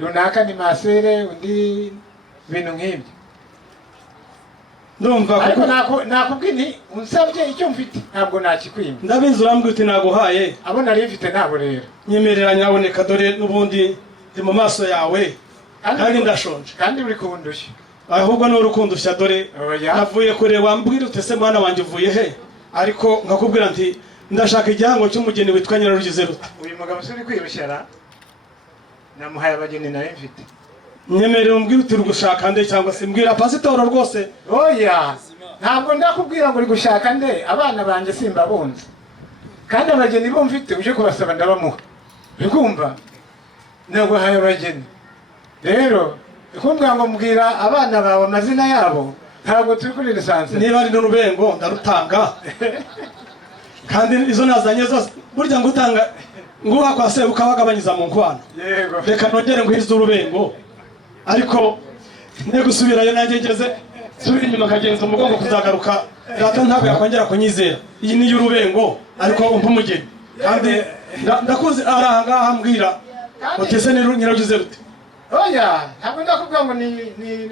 runaka, ni masere, undi ibintu nk'ibyo. Ndumva ariko nakubwiye nti unsabye icyo mfite ntabwo nakikwima. ndabizi urambwiye uti naguhaye, abo nari mfite ntabwo. Rero nyemerera nyaboneka, dore n'ubundi ndi mu maso yawe kandi ndashonje, kandi uri kundushya. ahubwo ni urukundushya. Dore navuye kure, wambwira utese mwana wanjye uvuye he, ariko nkakubwira nti ndashaka igihango cy'umugeni witwa Nyirarugize Ruta. Uyu mugabo se uri kwirushyara, namuhaye abageni nari mfite. Nyemerera umbwire uti uri gushaka nde, cyangwa se mbwira pasitoro rwose. Oya, ntabwo ndakubwira ngo uri gushaka nde, abana banjye simbabunze, kandi abageni bo mfite uje kubasaba ndabamuha. Bikumva naguhaye abageni, rero kumbwira ngo mbwira abana bawe amazina yabo, ntabwo turi kuri lisansi. Niba ari n'urubengo ndarutanga, kandi izo nazanye zose burya ngo utanga nguha kwa se ukabagabanyiza mu nkwano. Yego, reka nongere nguhize urubengo, ariko ne gusubirayo nanjye ngeze subira inyuma kagenza umugongo kuzagaruka. Data ntabwo yakongera kunyizera. Iyi ni y'urubengo, ariko umpa umugeni, kandi ndakuzi arahangaha mbwira utese ni Nyirarugize Rute. oya, ntabwo ndakubwira ngo ni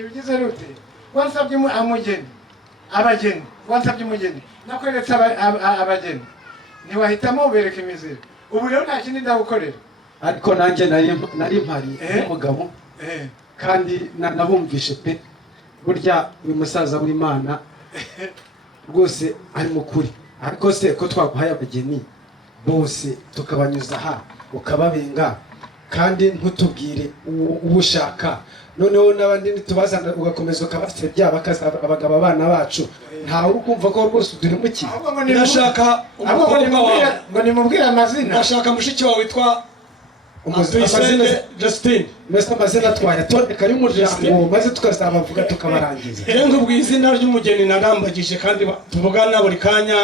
bigize rute. Wansabye umugeni, abageni, wansabye umugeni, nakweretse abageni, ntiwahitamo ubereka imiziro. Ubu rero nta kindi ndagukorera. ariko nanjye nari mpari n'umugabo, kandi nabumvishe pe, burya uyu musaza w'Imana rwose ari mukuri. Ariko se ko twaguhaye abageni bose tukabanyuza aha ukababenga, kandi ntutubwire uwo ushaka, noneho n'abandi ntitubazana ugakomeza ukabasebya abagabo abana bacu, ntawe uri kumva ko rwose uduhemukiye. ndashaka umukobwa wawe, ngo nimubwire amazina. ndashaka mushiki wawe witwa Tuyisenge Justine. mbese amazina twayatondeka y'umuryango maze tukazabavuga tukabarangiza. rero nkubwiye izina ry'umugeni narambagije kandi tuvugana buri kanya,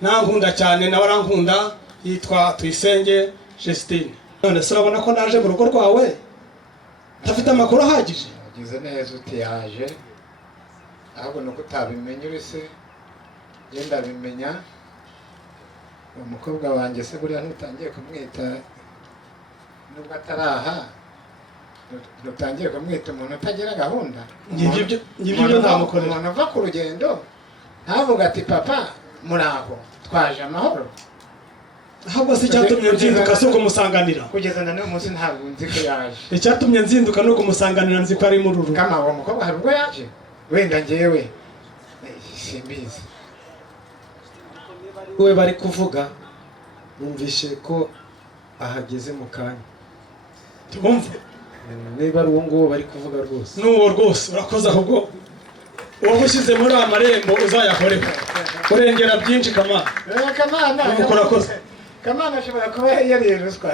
nankunda cyane nawe arankunda, yitwa Tuyisenge Justine. none se urabona ko naje mu rugo rwawe ntafite amakuru ahagije? ugize neza uti yaje, ahubwo nuko utabimenye uri se, genda bimenya. umukobwa wanjye se buriya ntutangiye kumwita, nubwo ataraha ntutangiye kumwita umuntu utagira gahunda. ngibyo ntamukorera. umuntu uva ku rugendo ntavuga ati papa muraho twaje amahoro. ahubwo se icyatumye nzinduka si ukumusanganira. kugeza na n'uyu munsi ntabwo nzi ko yaje. icyatumye nzinduka ni ukumusanganira, nzi ko ari mu ruru. kama uwo mukobwa hari ubwo yaje, wenda njyewe simbizi. we bari kuvuga numvishe ko ahageze mu kanya. tumva niba ari uwo nguwo bari kuvuga rwose, n'uwo rwose urakoze, ahubwo uwagushyize muri aya marembo uzayakoreho, urengera byinshi Kamana. Kamana nuko urakoze. Kamana ashobora kuba yariye ruswa.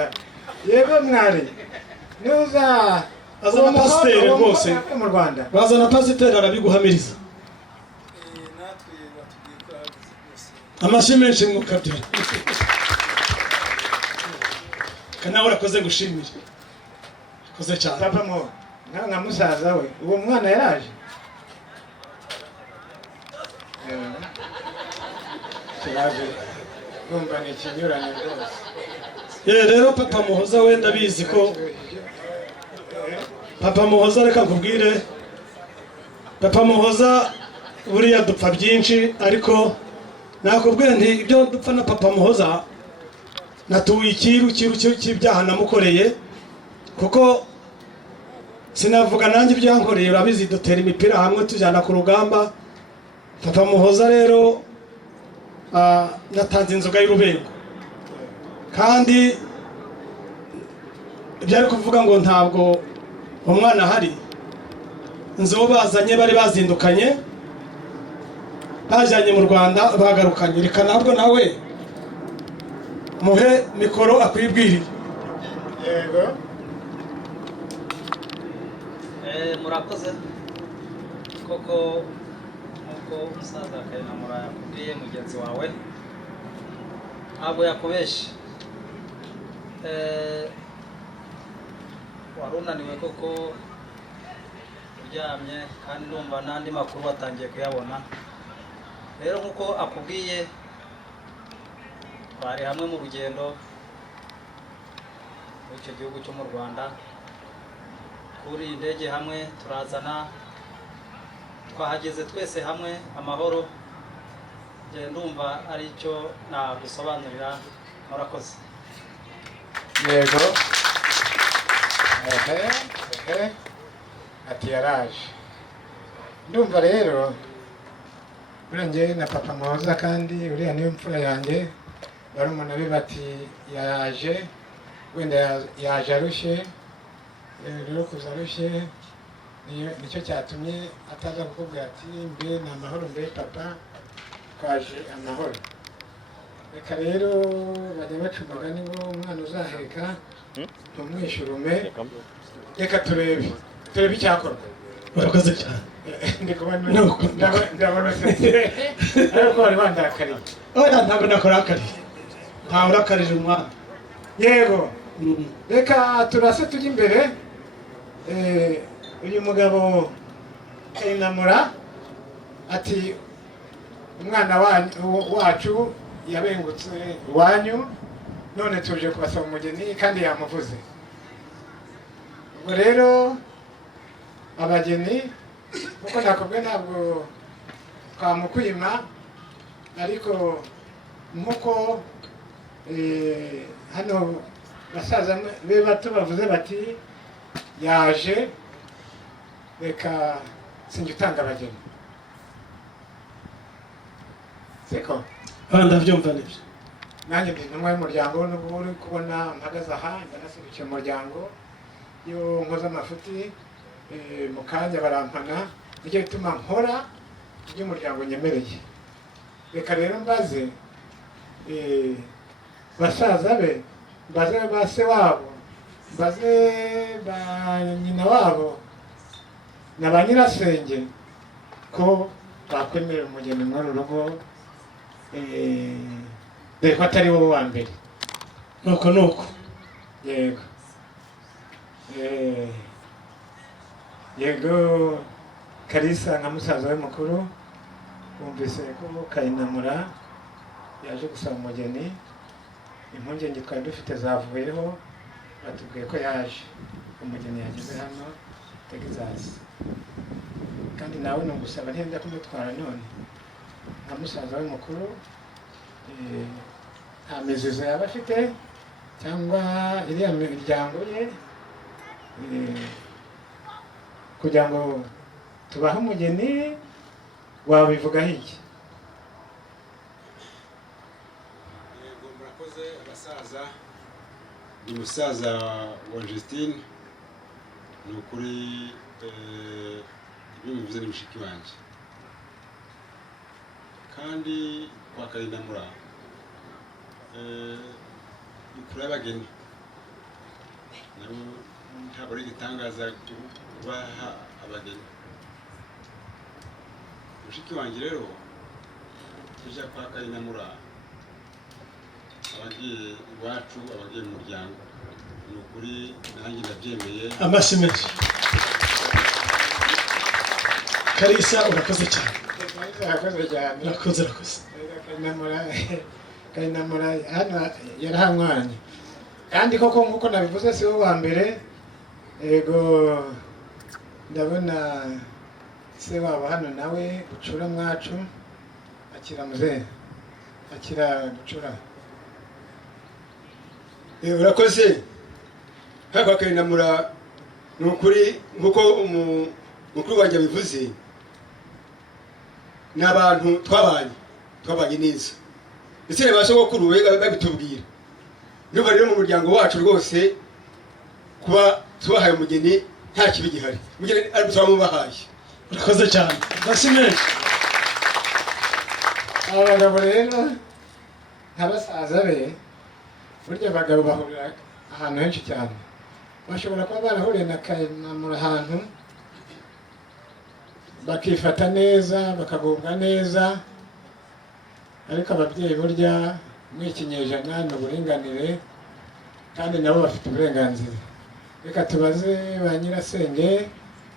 yego mwari nuza azana pasiteri rwose mu Rwanda, bazana pasiteri arabiguhamiriza. amashyi menshi mukabyara. nawe urakoze, gushimira urakoze cyane. papa mo nka musaza we uwo mwana yaraje. kiraje numva ni ikinyuranye rwose. rero papa Muhoza we ndabizi ko papa Muhoza, reka nkubwire papa Muhoza buriya dupfa byinshi, ariko nakubwira nti ibyo dupfa na papa Muhoza natuye ikiru cy'ibyaha namukoreye, kuko sinavuga nanjye ibyo yankoreye. urabizi dutera imipira hamwe tujyana ku rugamba. papa Muhoza rero natanze inzoga y'urubengo, kandi byari kuvuga ngo ntabwo umwana ahari, nzo bazanye bari bazindukanye bajyanye mu Rwanda bagarukanye. reka ntabwo nawe muhe mikoro akwibwirire. yego murakoze koko, nk'uko umusaza Kayinamura yakubwiye mugenzi wawe ntabwo yakubeshye. wari unaniwe koko uryamye, kandi numva n'andi makuru watangiye kuyabona. rero nk'uko akubwiye bari hamwe mu rugendo muri icyo gihugu cyo mu Rwanda, kuri indege hamwe turazana, twahageze twese hamwe amahoro. ndumva ari cyo nagusobanurira. murakoze. yego ati yaraje. ndumva rero buriya na papa Muhoza, kandi uriya niyo mfura yanjye, barumuna be bati yaje, wenda yaje arushye. rero kuza arushye nicyo cyatumye ataza kukubwira ati mbe ni amahoro, mbe papa twaje amahoro. reka rero bajya baca umugani ngo umwana uzaheka ntumwishyurume. reka turebe icyakorwa. urakoze cyane. ndabona usetse ariko wari wandakariye. oya, ntabwo nakurakariye, ntawe urakarije umwana. yego reka turase tujya imbere. uyu mugabo Kayinamura ati umwana wacu yabengutse iwanyu, none tuje kubasaba umugeni kandi yamuvuze. ubwo rero abageni kuko nakubwe ntabwo twamukwima, ariko nk'uko hano basaza be bato bavuze bati yaje, reka sinjye utanga abageni. siko ndabyumva nibyo. nanjye ndi intumwa y'umuryango n'ubu uri kubona mpagaze aha ndanasubikiye umuryango iyo nkoze amafuti mu kanya barampana nicyo gituma nkora ibyo umuryango nyemereye. Reka rero mbaze basaza be, mbaze ba se wabo, mbaze ba nyina wabo na ba nyirasenge ko bakwemerera umugeni muri uru rugo, dore ko atari wowe wa mbere. nuko Yego yego Kalisa nka musaza we mukuru wumvise ko Kayinamura yaje gusaba umugeni, impungenge twari dufite zavuyeho, batubwiye ko yaje, umugeni yageze hano Texas, kandi nawe nugusaba ntenda kumutwara none nka musaza we mukuru, nta mizizo yaba afite cyangwa iriya miryango ye, kugira ngo tubahe umugeni wabivugaho iki? Yego murakoze abasaza, ni musaza wa Justine, ni ukuri ibyo muvuze ni mushiki wanjye, kandi kwa Kayinamura ni kure y'abageni, nabo ntabwo ari igitangaza kubaha abageni. Mushiki wanjye rero tujya kwa Kayinamura, abagiye iwacu, abagiye mu muryango, ni ukuri nanjye ndabyemeye. amashyi menshi. Kalisa urakoze cyane. Urakoze cyane. Urakoze. Kayinamura hano yarahanywanye, kandi koko nk'uko nabivuze si wowe wa mbere. Yego ndabona se wabo hano nawe Bucura mwacu, akira muzehe, akira Bucura. Urakoze. Haka Kayinamura ni ukuri nk'uko umukuru wanjye abivuze, ni abantu twabanye neza, ndetse na ba sogokuru babitubwira. Ndumva rero mu muryango wacu rwose kuba tubahaye umugeni nta kibi gihari, umugeni ari turamubahaye. Urakoze cyane. amashyi menshi. Abagabo rero nk'abasaza be, burya abagabo bahurira ahantu henshi cyane, bashobora kuba barahuriye na Kayinamura ahantu bakifata neza, bakagubwa neza, ariko ababyeyi burya muri iki kinyejana ni uburinganire, kandi nabo bafite uburenganzira. Reka tubaze ba nyirasenge,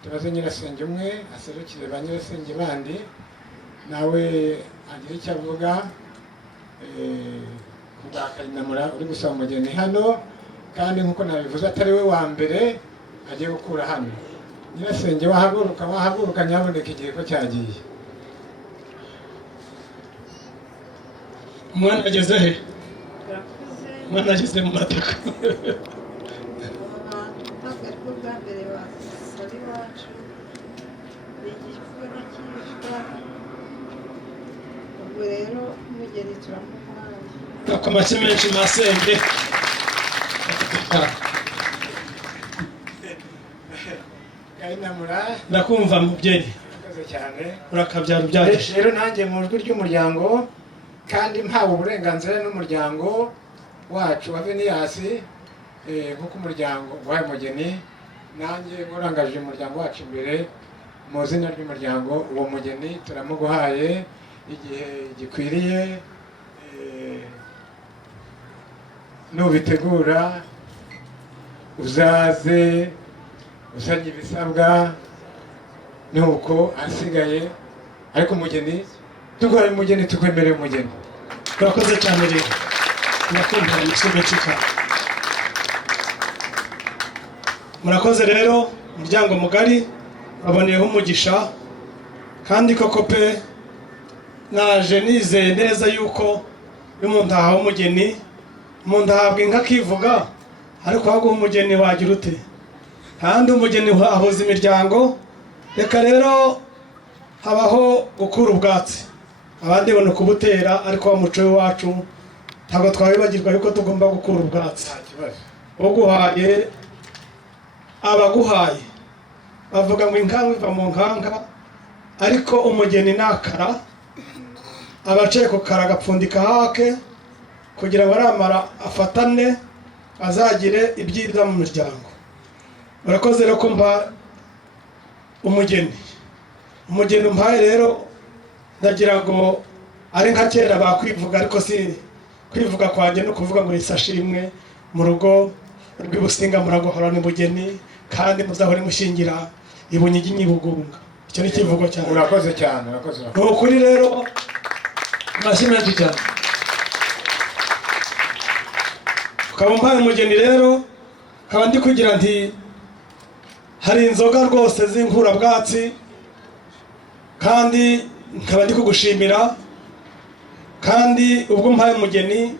tubaze nyirasenge umwe aserukire ba nyirasenge bandi, nawe agira icyo avuga ku bwa Kayinamura uri gusaba umugeni hano, kandi nk'uko nabivuze atari we wa mbere agiye gukura hano. Nyirasenge wahaguruka nyaboneka igihe ko cyagiye. Umwana ageze he? Umwana ageze mu mateka. ntabwo ari bwo bwa mbere basaba iwacu, bigishwa n'ikishwa, ubwo rero umugeni turamuhaye. amashyi menshi masenge. Kayinamura ndakumva mubyeyi. urakoze cyane. Urakabyara ubyaje. Rero nanjye mu ijwi ry'umuryango, kandi mpawe uburenganzira n'umuryango wacu wa Veniyasi, nk'uko umuryango wahaye umugeni, nanjye nkurangaje umuryango wacu imbere mu izina ry'umuryango, uwo mugeni turamuguhaye igihe gikwiriye. Nubitegura uzaze usanye ibisabwa, nuko asigaye, ariko umugeni tuguhaye umugeni, tukwemereye umugeni. Urakoze cyane rero. Urakumva amashyi menshi cyane. Murakoze rero, umuryango mugari waboneyeho umugisha, kandi koko pe naje nizeye neza yuko iyo umuntu ahawe umugeni, umuntu ahabwa inka akivuga, ariko ahaguha umugeni wagira ute? Kandi umugeni ahuza imiryango. Reka rero habaho gukura ubwatsi, abandi bona kubutera, ariko wa muco wacu ntabwo twabibagirwa yuko tugomba gukura ubwatsi. uguhaye abaguhaye bavuga ngo inkangu iva mu nkanga, ariko umugeni nakara abaciye ku kara agapfundika hake kugira ngo aramara afatane azagire ibyiza mu muryango. Urakoze rero kumva umugeni umpaye rero, ndagira ngo ari nka kera bakwivuga, ariko si kwivuga kwanjye no kuvuga ngo isashimwe mu rugo rw'Ibusinga muragohorana umugeni kandi muzahore mushingira ibunyigi nyibugunga. Icyo ni kivugo cyane. Urakoze cyane, urakoze. Ni ukuri rero amashyi menshi cyane. Ukaba umpaye umugeni rero, nkaba ndi kugira nti hari inzoga rwose z'inkurabwatsi, kandi nkaba ndi kugushimira. Kandi ubwo mpaye umugeni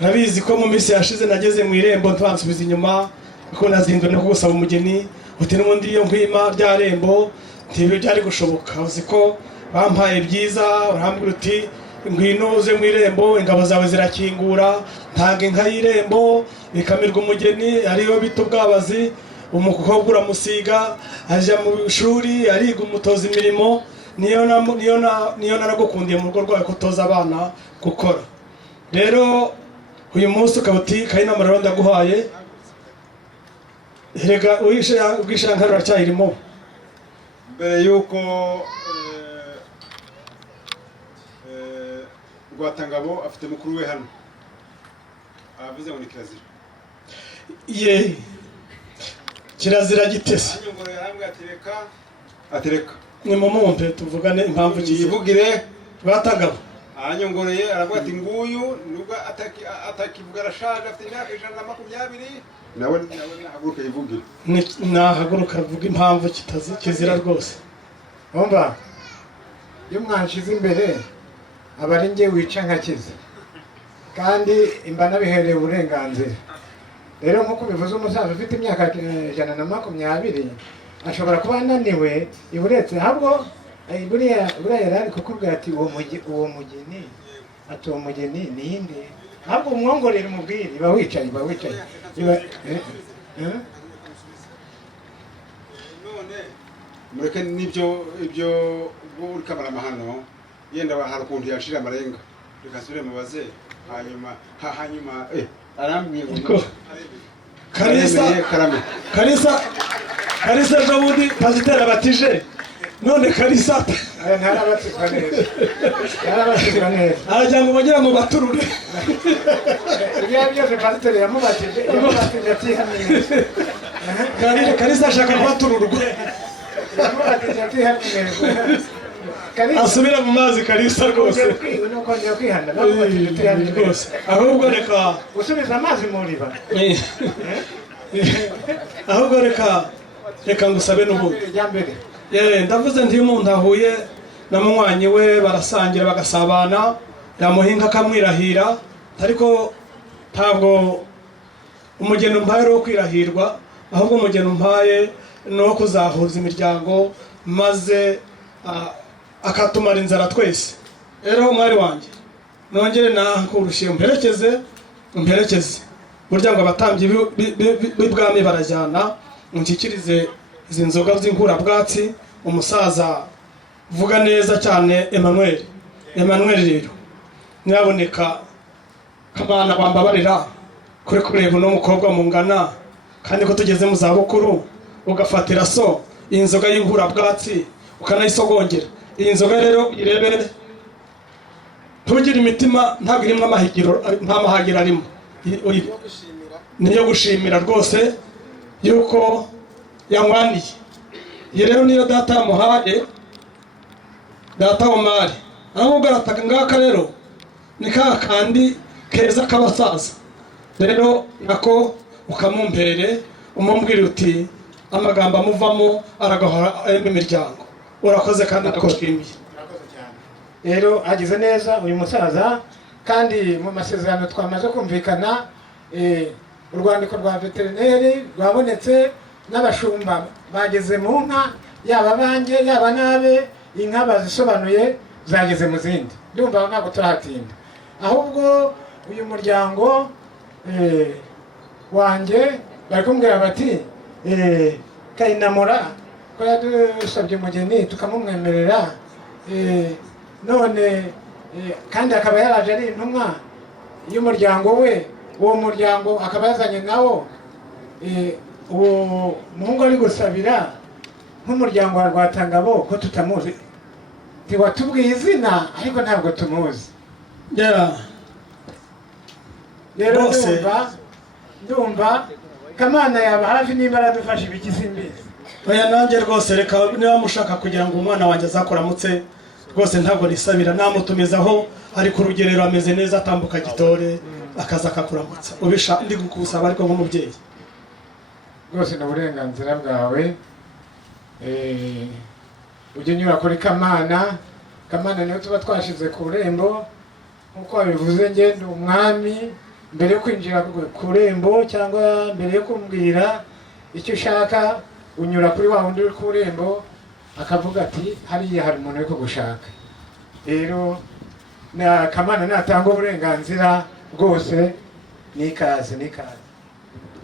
urabizi ko mu minsi yashize nageze mu irembo ntansubiza inyuma, kuko nazindura no kugusaba umugeni uti n'ubundi iyo nkwima rya rembo ntibyo byari gushoboka. Uzi ko bampaye byiza, urambwira uti ngwino uze mu irembo, ingabo zawe zirakingura, ntaga inka y'irembo ikamirwa umugeni, ariyo bita ubwabazi. Umukobwa uramusiga, ajya mu ishuri ariga umutoza imirimo. Niyo naragukundiye mu rugo rwawe kutoza abana gukora. Rero uyu munsi ukaba uti Kayinama rero ndaguhaye, erega ubwishankari uracyayirimo. Mbere yuko Rwatangabo afite mukuru we hano avuze ngo ni kirazira. Ye kirazira gitese atereka ni mumumpe tuvugane impamvu yivugire. Rwatangabo anyongoreye aravuga ati nguyu nubwo atakivuga arashaje, afite imyaka 120, nawe nahaguruka yivugire. Nahaguruka avuga impamvu kizira rwose. Umva, iyo mwanshize imbere aba ari njye wica nkakiza, kandi imba nabihereye uburenganzira. Rero nk'uko bivuze umusaza ufite imyaka 120 ashobora kuba ananiwe iburetse, ahubwo buriya yari kukubwira ati uwo mugeni ati uwo mugeni ninde, ahubwo umwongorere umubwire iba wicaye none mureke n'ibyo uri kabaramahano, yenda hari ukuntu yashira amarenga, reka nsubire mubaze hanyuma arambwiye ngo Kalisa ejo bundi pasiteri abatije, none Kalisa ntarabatizwa neza aragira ngo bagira ngo baturure. ibyo byose pasiteri yamubatije atihaniye. Kalisa ashaka kubatururwa, yamubatije atihaniye. asubira mu mazi Kalisa rwose. Nukongera kwihana rwose, ahubwo reka gusubiza amazi mu riba. Ahubwo reka ngusabe n'ubundi. Ndavuze nti umuntu ahuye na munywanyi we barasangira bagasabana, yamuhinga akamwirahira, ariko ntabwo umugeni umpaye wo kwirahirwa, ahubwo umugeni umpaye no kuzahuza imiryango maze akatumara inzara twese. Rero mwari wanjye nongere nakurushye umperekeze, burya ngo abatambyi b'ibwami barajyana, unshyikirize izi nzoga z'inkurabwatsi. Umusaza vuga neza cyane Emmanuel rero niraboneka kabana bambabarira kuri kureba n'umukobwa mungana, kandi ko tugeze mu zabukuru, ugafatira so iyi nzoga y'inkurabwatsi ukanayisogongera. Iyi nzoga rero irebere, ntugire imitima ntabwo irimo amahigiro, nta mahagiro arimo, niyo gushimira rwose yuko yanywaniye. Iyi rero niyo data yamuhaye, data w'amari. Ahubwo arataga ngaka rero ni ka kandi keza k'abasaza. Rero nako ukamumbere umumbwira uti amagambo amuvamo aragahora ayembe imiryango. Urakoze kandi ndakushimiye. Rero agize neza uyu musaza, kandi mu masezerano twamaze kumvikana urwandiko rwa veterineri rwabonetse, n'abashumba bageze mu nka, yaba banjye yaba nabe, inka bazisobanuye zageze mu zindi. Ndumva ntabwo turahatinda, ahubwo uyu muryango wanjye bari kumbwira bati Kayinamura ko yadusabye umugeni tukamumwemerera none kandi akaba yaraje ari intumwa y'umuryango we, uwo muryango akaba yazanye nawo uwo muhungu ari gusabira nk'umuryango wa Rwatangabo ko tutamuzi, ntiwatubwiye izina ariko ntabwo tumuzi. Rero ndumva Kamana yaba hafi niba aradufasha ibiki simbizi. Oya nanjye rwose reka niba mushaka kugira ngo umwana wanjye azakuramutse rwose ntabwo nisabira, namutumizaho ari ku rugerero ameze neza atambuka Gitore akaza akakuramutsa ubisha ndi gukusaba ariko nk'umubyeyi. Rwose ni uburenganzira bwawe, ujye unyura kuri Kamana. Kamana niyo tuba twashize ku rembo nk'uko wabivuze, njye ndi umwami. Mbere yo kwinjira ku rembo cyangwa mbere yo kumbwira icyo ushaka unyura kuri wa wundi uri ku rembo akavuga ati hariya hari umuntu uri kugushaka. Rero na Kamana natanga uburenganzira rwose n'ikaze.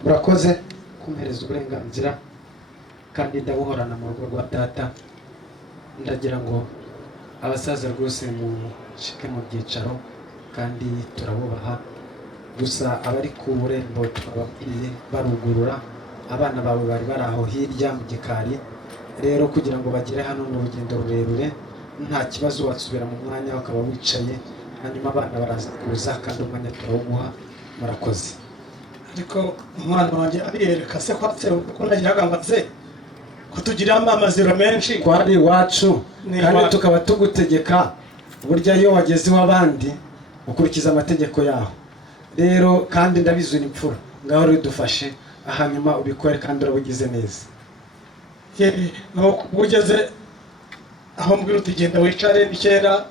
murakoze kumpereza uburenganzira kandi ndabuhorana mu rugo rwa data. Ndagira ngo abasaza rwose mushike mu byicaro kandi turabubaha, gusa abari ku rembo twababwiye barugurura, abana bawe bari bari aho hirya mu gikari. Rero kugira ngo bagere hano ni urugendo rurerure, nta kibazo wasubira mu mwanya ukaba wicaye, hanyuma abana baraza kuza kandi umwanya turawuguha. Murakoze. Ariko umwana wanjye ariyereka se ko nagiraga mbaze ko tugira amaziro menshi twari iwacu kandi tukaba tugutegeka, burya iyo wageze iw'abandi ukurikiza amategeko yaho. Rero kandi ndabizi ni imfura, ngaho rero dufashe hanyuma ubikore kandi urabugize neza. ugeze aho mbwira uti genda wicare nikera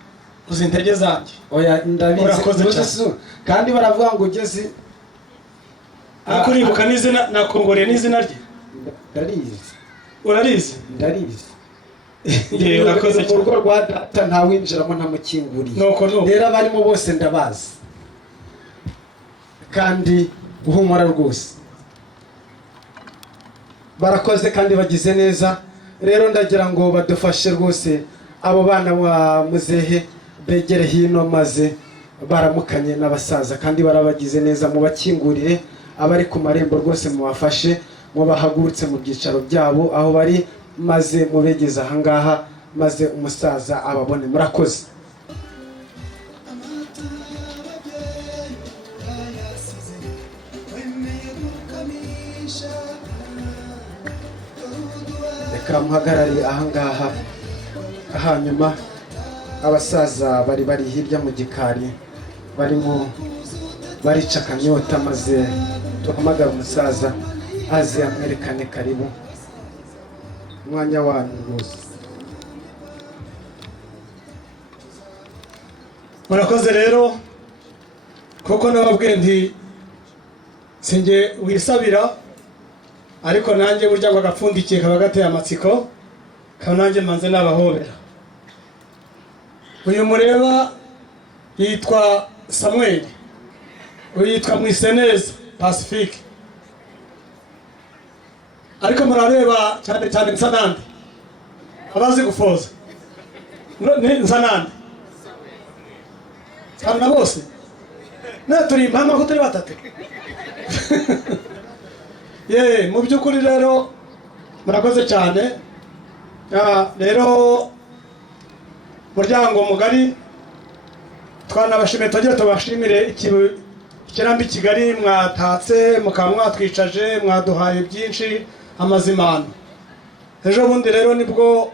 uzi intege zanjye. Oya ndabizi kandi baravuga ngo ugeze akuribuka n'izina nakongoreye n'izina rye. Ndarizi. Urarizi? Ndarizi. Yewe urakoze mu rugo rwa data ntawinjiramo ntamukinguriye. Rero abarimo bose ndabazi kandi uhumura rwose. Barakoze kandi bagize neza. Rero ndagira ngo badufashe rwose abo bana wa muzehe begere hino maze baramukanye n'abasaza kandi barabagize neza. Mubakingurire abari ku marembo rwose mubafashe, mubahagurutse mu byicaro byabo aho bari, maze mubegeze ahangaha maze umusaza ababone. Murakoze. Reka muhagarariye ahangaha, hanyuma abasaza bari hirya mu gikari barimo barica akanyota, maze tuhamagara umusaza aze amwerekane karibu umwanya wanyu rwose. Murakoze rero kuko nababwiye nti sinjye wisabira, ariko nanjye burya ngo agapfundikiye kaba gateye amatsiko, kaba nanjye manze n'abahobera. Uyu mureba yitwa Samuel, uyu yitwa Mwiseneza Pacifique, ariko murareba cyane cyane Nsanande, abazi gufoza Nsanande cyane bose turi impamvu ko turi batatu. Mu by'ukuri rero murakoze cyane. Rero muryango mugari twanabashimiye, twagira tubashimire ikirambi Kigali mwatatse mukaba mwatwicaje, mwaduhaye byinshi amazimano. Ejo bundi rero nibwo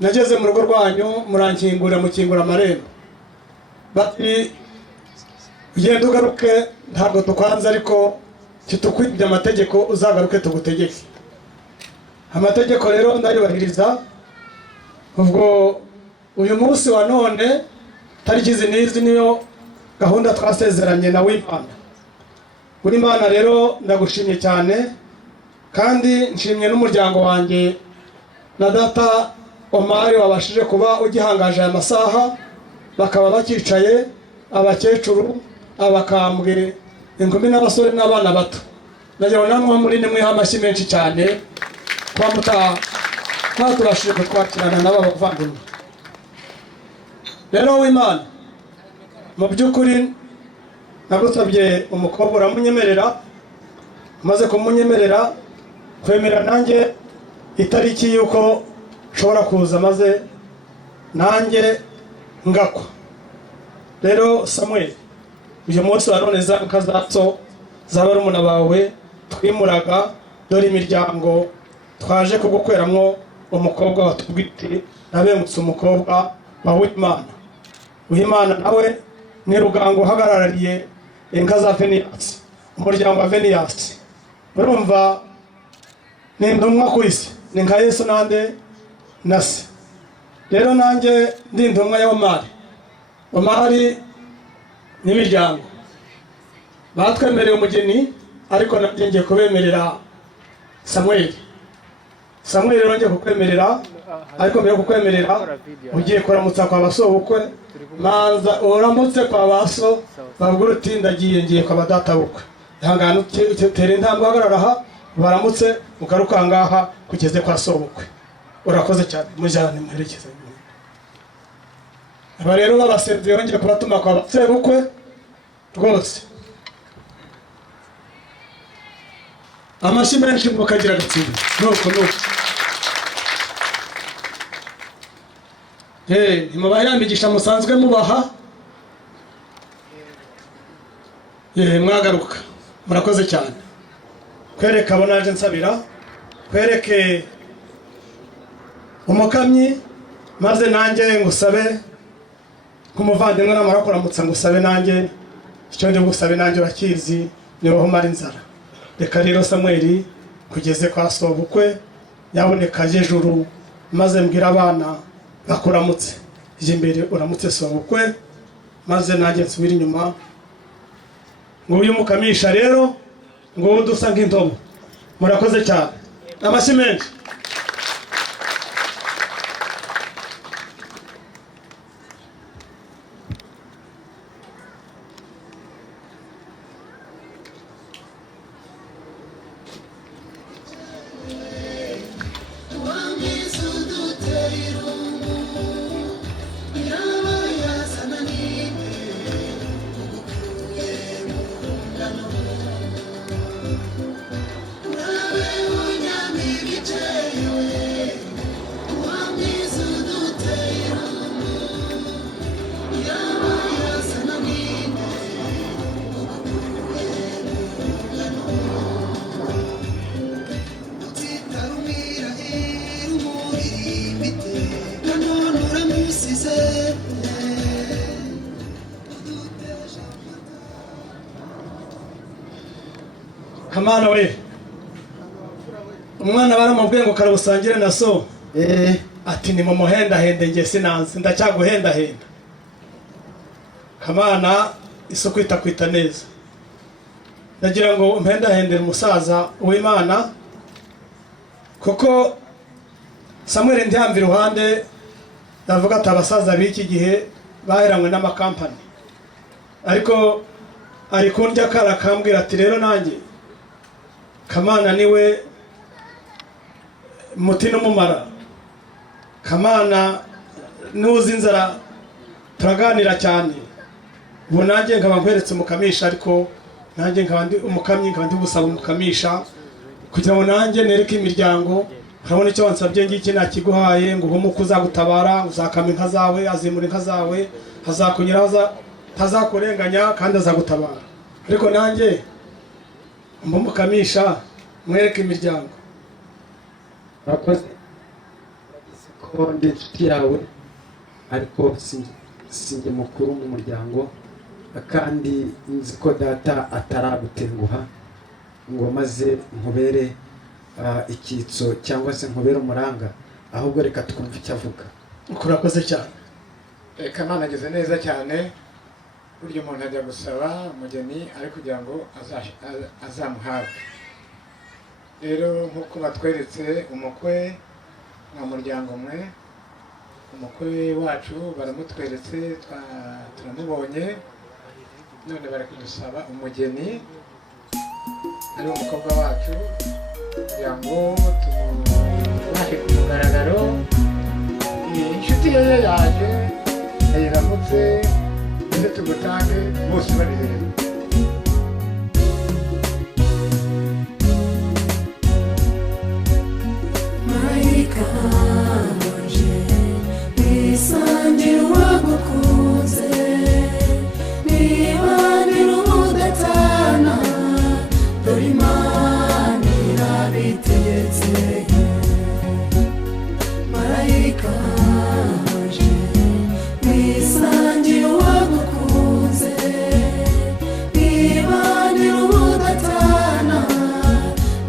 nageze mu rugo rwanyu murankingurira, mukingura amarembo bati ugenda ugaruke, ntabwo tukwanze ariko kitukwibye amategeko, uzagaruke tugutegeke. Amategeko rero ndayubahiriza. Ubwo uyu munsi wa none tariki izi n'izi niyo gahunda twasezeranye na Wimana. Wimana rero ndagushimye cyane, kandi nshimye n'umuryango wanjye na data Omari wabashije kuba ugihangaje aya masaha, bakaba bakicaye abakecuru, abakambwe, inkumi n'abasore n'abana bato. Nagira ngo namwe muri nimwe amashyi menshi cyane kwa tubashije kutwakirana n'aba bavandimwe. Rero w'Imana, mu by'ukuri nagusabye umukobwa uramunyemerera, maze kumunyemerera kwemera nanjye itariki y'uko nshobora kuza maze nanjye ngakwa. Rero Samuel, uyu munsi wa none za nkazatso z'abarumuna bawe twimuraga, dore imiryango twaje kugukweramwo umukobwa watubwite, nabengutse umukobwa wa Uwimana. Uwimana nawe ni Rugango uhagarariye inka za Veniyasi, umuryango wa Veniyasi. Urumva ni intumwa ku isi, ni nka Yesu nande na se. Rero nanjye ndi intumwa ya Omari. Omari n'imiryango batwemereye umugeni, ariko nanjye ngiye kubemerera Samuel. Samuel rero ngiye kukwemerera, ariko mbere yo kukwemerera ugiye kuramutsa kwa basobukwe. Manza uramutse kwa baso, bavuga uti ndagiye ngiye kwa badata bukwe. Ihangane utere intambwe uhagarara aha, baramutse ugaruka ngaha kugeze kwa sobukwe. Urakoze cyane, mujyane muherekeze. Aba rero babasenze yongeye kubatuma kwa basebukwe rwose. Amashyi menshi mukagira agatsindwa. Nuko. Nimubahe imigisha musanzwe mubaha. Mwagaruka. Murakoze cyane. Kwereka abo naje nsabira, kwereke umukamyi, maze nanjye ngusabe kumuvandimwe namara kuramutsa ngusabe nanjye icyo ndi gusabe nanjye urakizi, ni roho mara inzara. Reka rero Samuel kugeze kwa sobukwe yaboneka jejuru, maze mbwira abana bakuramutse. Ije imbere uramutse sobukwe, maze nanjye nsubira inyuma. Ngo uyu mukamisha rero ngo dusa nk'intobo. Murakoze cyane. Amashyi menshi. Kamana we, umwana baramubwiye ngo karabusangire na so. Ati ni mu muhenda hende nge sinanze, ndacyaguhenda henda. Kamana isuku itakwita neza. Ndagira ngo umpenda hende umusaza Uwimana, kuko Samuel ndiyamva iruhande ndavuga ati abasaza b'iki gihe baheranywe n'amakampani, ariko ari kundya kara kambwira ati rero nanjye Kamana niwe muti n'umumara. Kamana nuzi inzara turaganira cyane. Ubu nanjye nkaba nkweretse umukamisha, ariko nanjye nkaba ndi umukamyi, nkaba ndi gusaba umukamisha kugira ngo nanjye nereke imiryango. Urabona icyo wansabye ngiki nakiguhaye, ngo ubumuke uzagutabara, uzakama inka zawe, azimura inka zawe, hazakunyura hazakurenganya kandi azagutabara. Ariko nanjye umukamisha mwereke imiryango. Murakoze ko ndi inshuti yawe, ariko sinjye mukuru mu muryango, kandi nzi ko data ataragutenguha ngo maze nkubere icyitso cyangwa se nkubere umuranga, ahubwo reka twumve icyo avuga. Urakoze cyane. Kamana ageze neza cyane. Burya umuntu ajya gusaba umugeni ari kugira ngo azamuhabwe. Rero nk'uko batweretse umukwe nka muryango umwe, umukwe wacu baramutweretse turamubonye, none bari kudusaba umugeni ari umukobwa wacu kugira ngo tumubashe ku mugaragaro. Inshuti ye yaje ayiramutse ndetse tumutange bose banezerewe. Marayika wanje nisangira uwagukunze, nibanira ubudatana, dore Imana irabitegetse. Marayika wanje nisangira uwagukunze, nibanira ubudatana,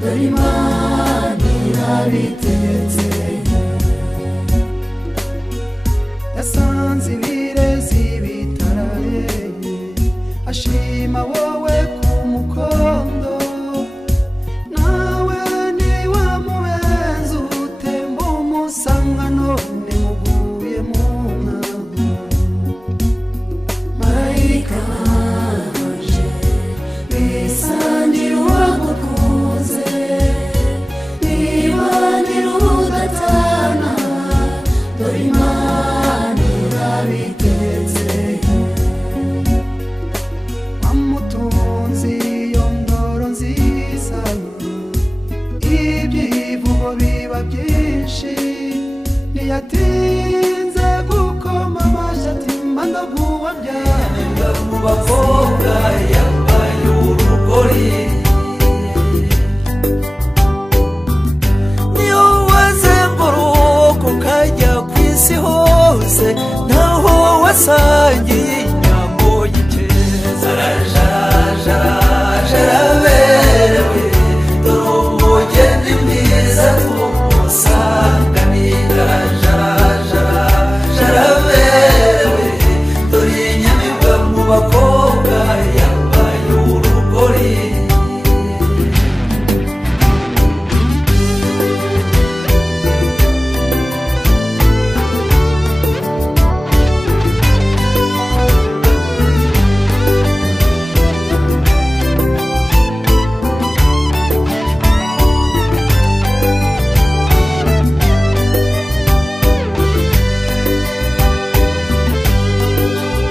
dore Imana irabitegetse. Yasanze ibirezi bitaraye, ashima wowe ku mukondo, nawe niwe mubenzi utemba umusanga, none muguye mu nkangu. Marayika wanje nisangira uwagukunze, nibanira ubudatana, dore Imana irabitegetse. Wamutunzi iyo ndoro nziza, ibyivugo biba byinshi, ntiyatinze gukoma amashyi ati mba ndaguwa byane. Mu bakobwa yambaye urugori, niyo wazenguruka ukajya ku isi hose, ntaho wasangiye inyambo y'ikeza. Jaraberewe, dore umugeni mwiza tumusanganira. Jaraberewe, dore inyamibwa mu bakobwa yambaye urugori.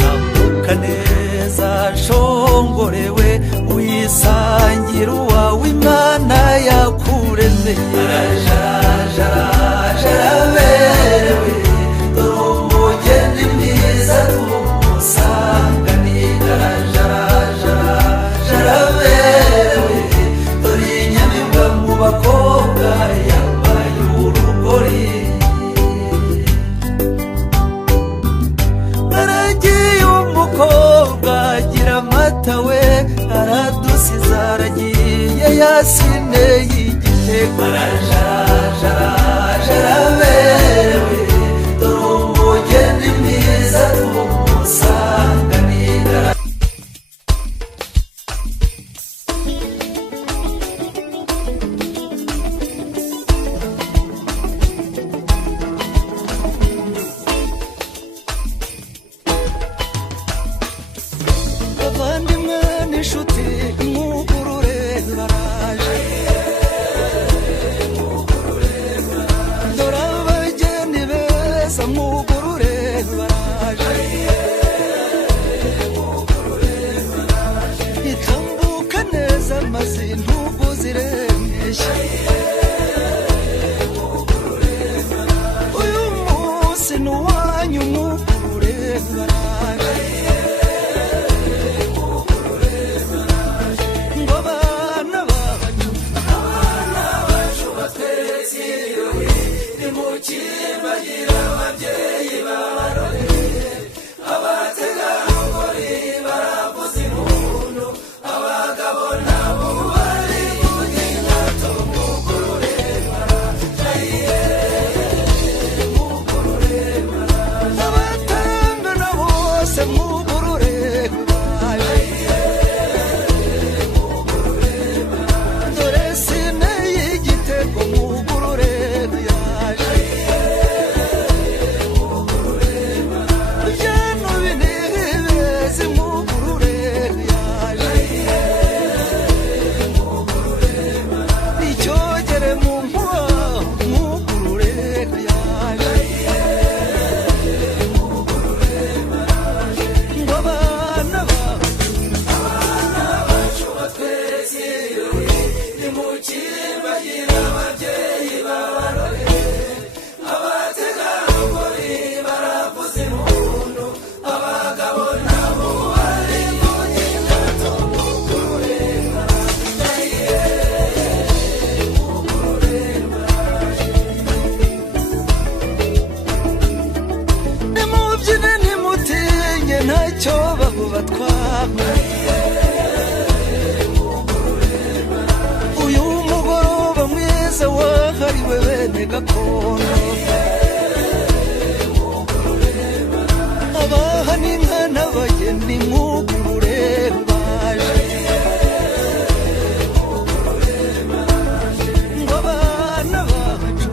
Tambuka neza nshongorewe, wisangira uwawe Imana yakuremeye. Jaraberewe, dore umugeni mwiza tumusanganira. Jaraberewe, dore inyamibwa mu bakobwa yambaye urugori. Aragiye umukobwa agira amata we, aradusiza aragiye yasineye igitego. Jaraberewe, dore umugeni mwiza tumusanganira. Abavandimwe n'inshuti mwugurure baraje, dore abageni beza mwugurure baraje. Itambuka neza maze intugu ziremeshe, uyu munsi ni uwanyu mwugurure baraje. Ngo abana bacu batweretse ibirori, nimukimbagira ababyeyi babarore. Abategarugori baravuza impundu, abagabo nabo bari kubyina tumugurure baraje. Abatangana bose mwugurure baraje. Dore sine y'igitego mwugurure yaje. mukibagira ababyeyi babarore abategarugori baravuza impundu abagabo nabo bari mu nyingato mukurure nimubyine nimutinye ntacyo babubatwara uyu mugoroba mwiza wahariwe bene gakondo abaha n'inka n'abageni mwugurure baje ngo abana bacu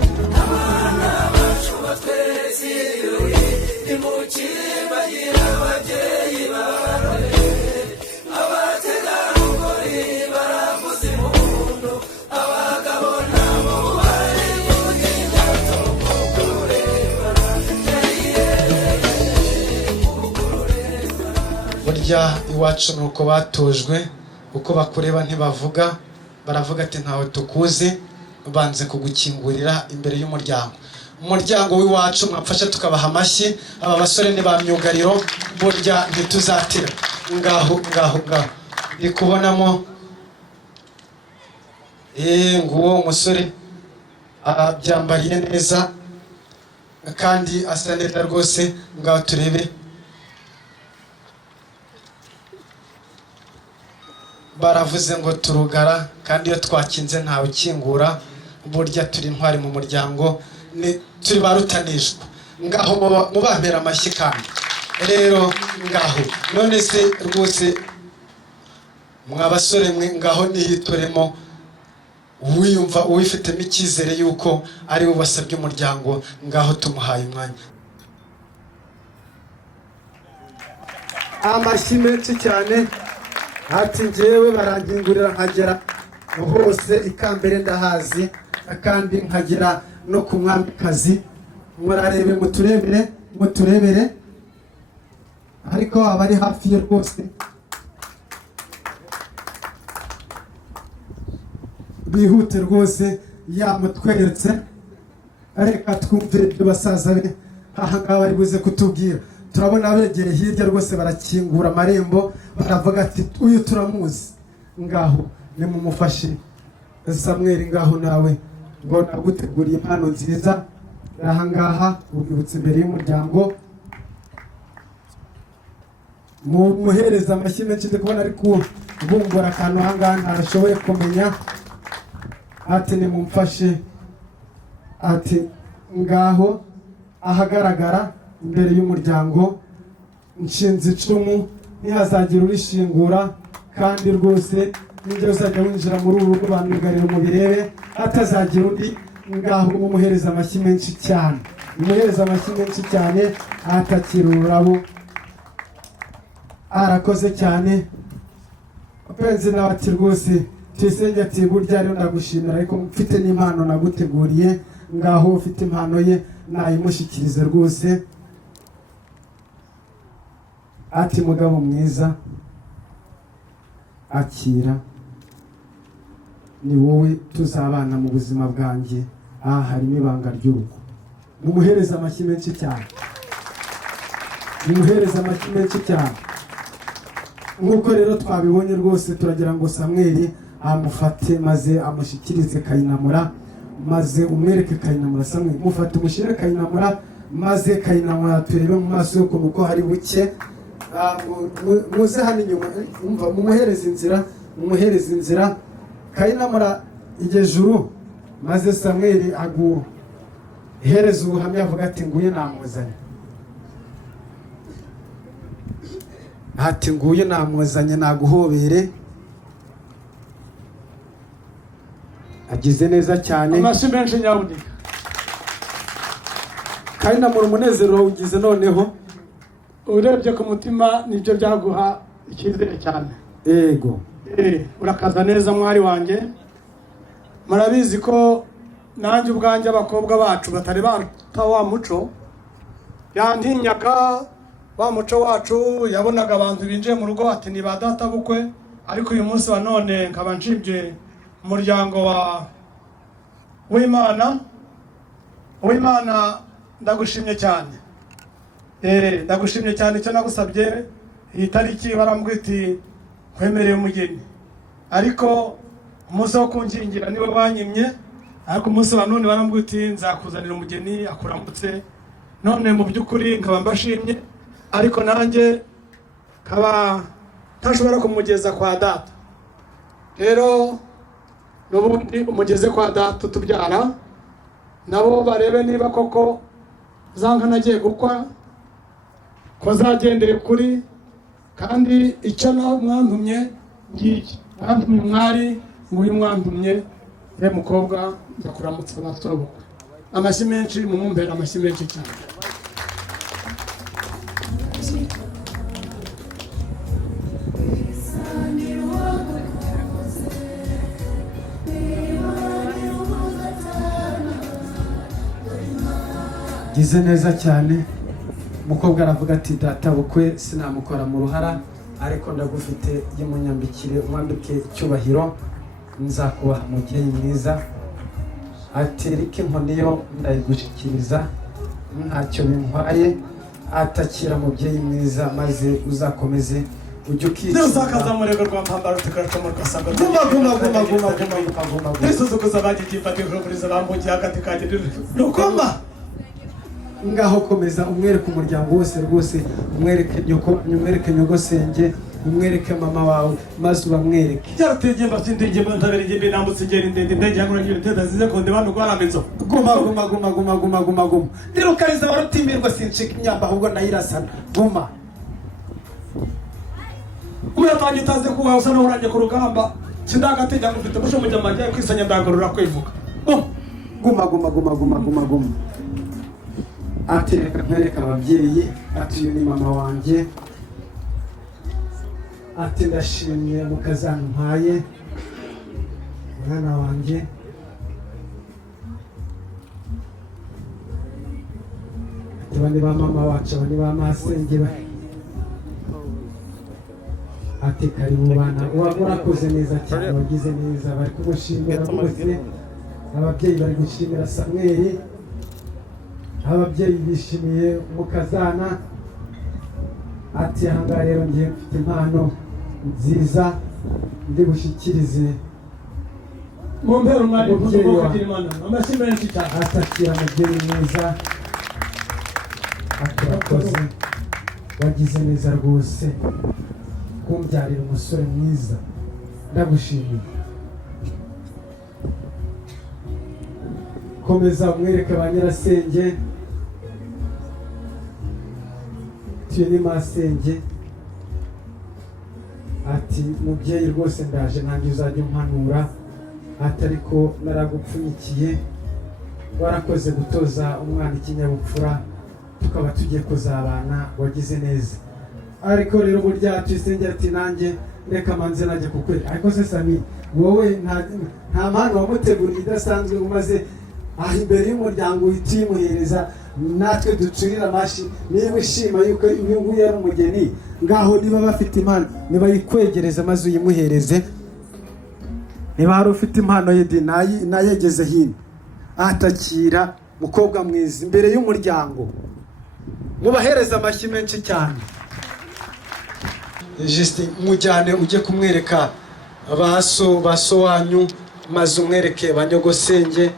batwese nimukibagira ababyeyi babarore abategarugori baravuza impundu abagabo nabo bari mu nyingato mukurure burya iwacu ni uko batojwe uko bakureba ntibavuga baravuga ati ntawe tukuzi banze kugukingurira imbere y'umuryango umuryango w'iwacu mwafasha tukabaha amashyi aba basore ni ba myugariro burya ntituzatira ngaho ndi kubonamo nguwo umusore byambariye neza kandi asa neza rwose ngaho turebe baravuze ngo turugara kandi iyo twakinze ntawe ukingura burya turi intwari mu muryango turi barutanishwa ngaho mubampera amashyi kandi rero ngaho none se rwose mwa basore mwe ngaho nihitoremo wiyumva uwifitemo icyizere yuko ari we wasabye umuryango ngaho tumuhaye umwanya amashyi menshi cyane ati njyewe barangingurira nkagera hose ikambere ndahazi kandi nkagera no ku mwamikazi murarebe muturebere ariko abari hafi ye rwose bihute rwose yamutweretse reka twumvire ibyo basaza be aha ngaha bari buze kutubwira turabona abegereye hirya rwose barakingura amarembo baravuga ati uyu turamuzi ngaho nimumufashe Samuel ngaho nawe ngo naguteguriye impano nziza aha ngaha ubibutse imbere y'umuryango muhereza amashyi menshi ndi kubona ari kubumbura akantu aha ngaha ntarashoboye kumenya ati nimumfashe ati ngaho ahagaragara imbere y'umuryango nshinze icumu ntihazagira urishingura kandi rwose nijya uzajya winjira muri uru rugo bamwigarira umubirebe hatazagira undi ngaho mumuhereza amashyi menshi cyane mumuhereza amashyi menshi cyane atakira ururabo arakoze cyane penzi nawe ati rwose tuyisenge ati burya rero ndagushimira ariko mfite n'impano naguteguriye ngaho ufite impano ye nayimushyikirize rwose ati mugabo mwiza akira ni wowe tuzabana mu buzima bwanjye aha harimo ibanga ry'urugo mumuhereza amashyi menshi cyane nk'uko rero twabibonye rwose turagira ngo Samuel amufate maze amushyikirize Kayinamura maze umwereke Kayinamura Samuel mufate umushyire Kayinamura maze Kayinamura turebe mu maso yuko nuko hari buke muze hano inyuma umva mumuhereze inzira Kayinamura igejuru maze Samuel aguhereza ubuhamya avuga ati nguye namuzanye ati nguye namuzanye naguhobere agize neza cyane amashyi menshi nyabudi Kayinamura umunezero ugize noneho urebye ku mutima nibyo byaguha icyizere cyane yego urakaza neza mwari wanjye murabizi ko nanjye ubwanjye abakobwa bacu batari bata wa muco yantinyaga wa muco wacu yabonaga abantu binjiye mu rugo ati ni ba data bukwe ariko uyu munsi wa none nkaba nshibye umuryango w'Imana ndagushimye cyane. Ndagushimye cyane icyo nagusabye iyi tariki barambwira iti nkwemereye umugeni, ariko umunsi wo kunkingira niwe wanyimye, ariko umunsi wa none barambwira iti nzakuzanira umugeni akuramutse. None mu by'ukuri nkaba mbashimye, ariko nanjye nkaba ntashobora kumugeza kwa data. Rero n'ubundi umugeze kwa data tubyara, nabo barebe niba koko zanka nagiye gukwa ko zagendeye kuri, kandi icyo mwantumye ngiki mwantumye mwari nguyu mwantumye re mukobwa ndakuramutsa abasobokwe. Amashyi menshi mumumbera, amashyi menshi cyane. gize neza cyane. Umukobwa aravuga ati data bukwe sinamukora mu ruhara, ariko ndagufite y'umunyambikire umwambike icyubahiro, nzakubaha umubyeyi mwiza. Ati rike inkoni yo ndayigushikiriza, ntacyo bintwaye. Atakira mubyeyi mwiza maze uzakomeze ujye ukikira. Nusakaza mu rego rwa mpambaro tukaracamo rwasanga. Guma. Nisuzukuza bagifatiye kururiza bambugiye hagati kanje rukoma. Ngaho komeza umwereke umuryango wose rwose, umwereke nyoko, umwereke nyogosenge, umwereke mama wawe maze ubamwereke. Cyarutege mbasindege ntabere ngembe nambutse ngeri ndende ndege yakora ngira teta zize konde bantu gwaramezo. Guma. Ndirukariza warutimirwa sinshika imyamba ahubwo ndayirasana. Guma. Uyatangiye utaze kuba usa n'uranje ku rugamba. Sindagateganya ufite busho mu jamajya kwisanya ndagorora kwivuga. Guma. Ati reka nkwereke ababyeyi, ati uyu ni mama wanjye, ati ndashimye mukazana mpaye mwana wanjye. Ati bane ba mama wacu, bane ba masenge ati karibu bana, urakoze neza cyane, wagize neza. Bari kugushimira bose, ababyeyi bari gushimira Samweli, ababyeyi bishimiye umukazana. Ati ahangaha rero ngiye mfite impano nziza ndi bushyikirize mumpera umwari kugira Imana. Amashyi menshi cyane. Atakira mubyeyi mwiza, urakoze, wagize neza rwose kumbyarira umusore mwiza, ndagushimiye. Komeza umwereke ba nyirasenge, tuye ni masenge. Ati mubyeyi rwose ndaje nanjye uzajya umpanura. Ati ariko naragupfunyikiye, warakoze gutoza umwana ikinyabupfura, tukaba tugiye kuzabana, wagize neza. Ariko rero burya tuyisenge ati nanjye reka manze najye kukwereka. Ariko se Sami, wowe nta mpano wamuteguriye idasanzwe umaze imbere y'umuryango uhita uyimuhereza, natwe ducurira amashyi niba ushima yuko uyu nguyu ari umugeni. Ngaho niba bafite impano nibayikwegereze maze uyimuhereze. Niba hari ufite impano yedi nayegeze hino. Atakira mukobwa mwiza imbere y'umuryango, mubahereza amashyi menshi cyane. Juste mujyane ujye kumwereka baso wanyu, maze umwereke banyogosenge.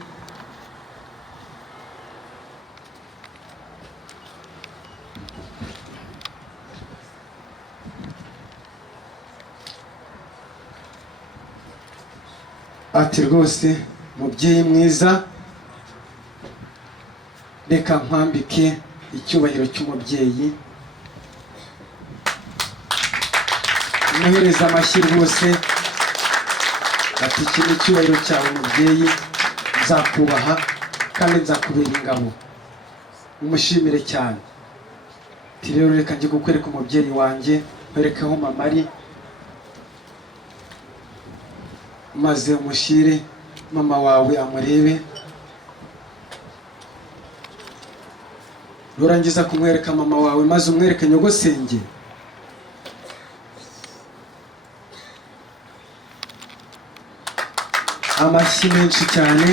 Ati rwose mubyeyi mwiza, reka nkwambike icyubahiro cy'umubyeyi. Muhereza amashyi rwose. Ati iki ni icyubahiro cyawe mubyeyi, nzakubaha kandi nzakubera ingabo. Umushimire cyane. Ati rero reka njye kukwereka umubyeyi wanjye, nkwerekeho mama ari, maze umushyire mama wawe amurebe. Nurangiza kumwereka mama wawe maze umwereke nyogosenge. amashyi menshi cyane.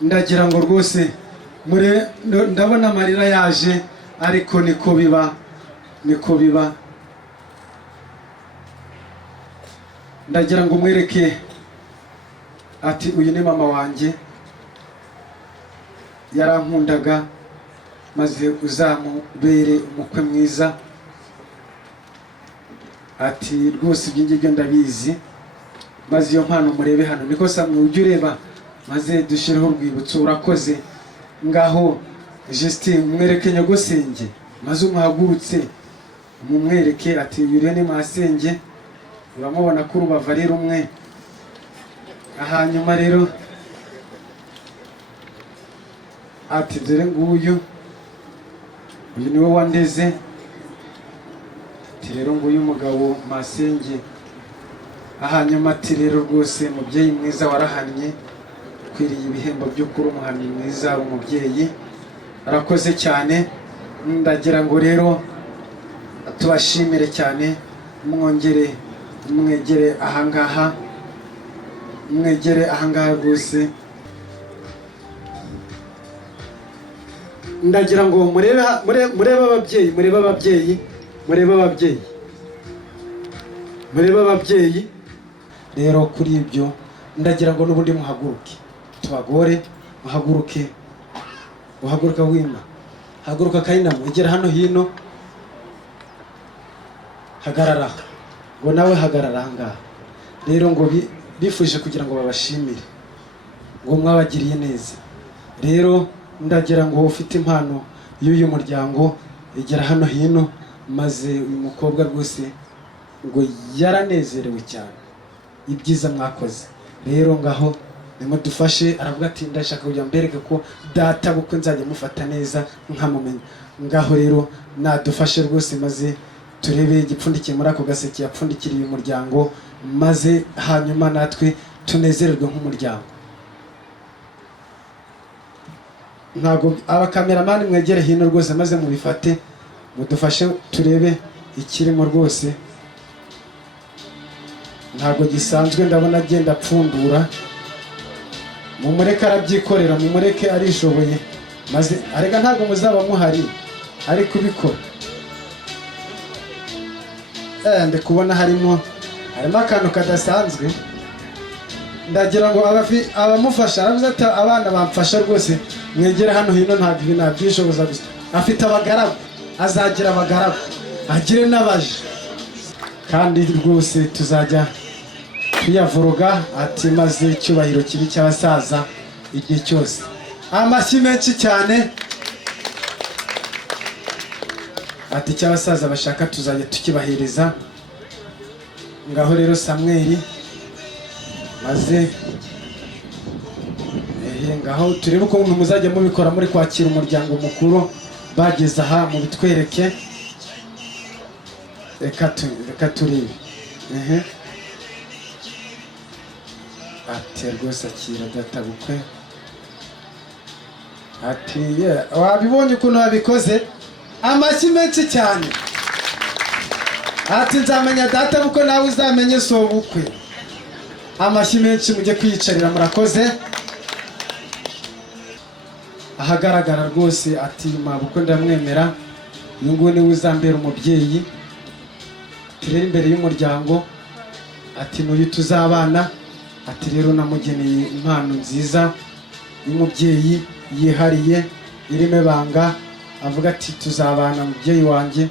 Ndagira ngo rwose ndabona amarira yaje, ariko niko biba. Ndagira ngo mwereke ati uyu ni mama wanjye, yarankundaga, maze uzamubere umukwe mwiza. Ati rwose ibyo ngibyo ndabizi, maze iyo mpano murebe hano. Niko samwe ujye ureba, maze dushireho urwibutso. Urakoze. Ngaho Justin, mwereke nyogosenge, maze umuhagurutse mumwereke ati uyu ni masenge, uramubona ko urubavu ari rumwe. Hanyuma rero ati dore nguyu, uyu niwe wandeze. Ati rero nguyu umugabo masenge. Hanyuma ati rero rwose mubyeyi mwiza warahannye, ukwiriye ibihembo by'ukuri, umuhamyi mwiza w'umubyeyi. Arakoze cyane. Ndagira ngo rero tubashimire cyane, mwegere ahangaha rwose. Ndagira ngo murebe ababyeyi rero. Kuri ibyo ndagira ngo n'ubundi muhaguruke, tubagore muhaguruke. Uhaguruka wima, haguruka Kayinamo, igera hano hino, hagarara. Ngo nawe hagarara ahangaha rero. Ngo bifuje kugira ngo babashimire, ngo mwabagiriye neza. Rero ndagira ngo ufite impano y'uyu muryango, igera hano hino, maze uyu mukobwa rwose ngo yaranezerewe cyane ibyiza mwakoze. Rero ngaho nimudufashe. Aravuga ati ndashaka kujya mbereka ko data bukwe nzajya mufata neza nkamumenya. Ngaho rero nadufashe rwose, maze turebe igipfundikiye muri ako gaseke yapfundikiriye uyu muryango, maze hanyuma natwe tunezererwe nk'umuryango. Ntabwo abakameramani mwegere hino rwose, maze mubifate mudufashe turebe ikirimo rwose. Ntabwo gisanzwe, ndabona agenda apfundura. Mumureke arabyikorera, mumureke arishoboye, maze arega ntabwo muzaba muhari ari kubikora. Ndi kubona harimo akantu kadasanzwe. Ndagira ngo abamufasha, aravuze ati abana bamfasha rwose mwegere hano hino. Ntabwo ibi nabyishoboza gusa, afite abagaragu, azagira abagaragu, agire n'abaje, kandi rwose tuzajya tuyavuruga. Ati maze icyubahiro kibi cy'abasaza igihe cyose. Amashyi menshi cyane. Ati cy'abasaza bashaka tuzajya tukibahereza. Ngaho rero Samweli, maze ngaho turebe uko muzajya mubikora muri kwakira umuryango mukuru. Bageze aha mubitwereke. Reka turebe. Ati rwose akira data bukwe. Ati wabibonye ukuntu wabikoze. Amashyi menshi cyane. Ati nzamenya data bukwe, nawe uzamenye so bukwe. Amashyi menshi, mujye kwiyicarira, murakoze. Ahagaragara rwose ati mabukwe ndamwemera, uyu nguyu niwe uzambera umubyeyi. Turere imbere y'umuryango. Ati n'uyu tuzabana. Ati rero namugeneye impano nziza y'umubyeyi yihariye, irimo ibanga. Avuga ati tuzabana mubyeyi wanjye.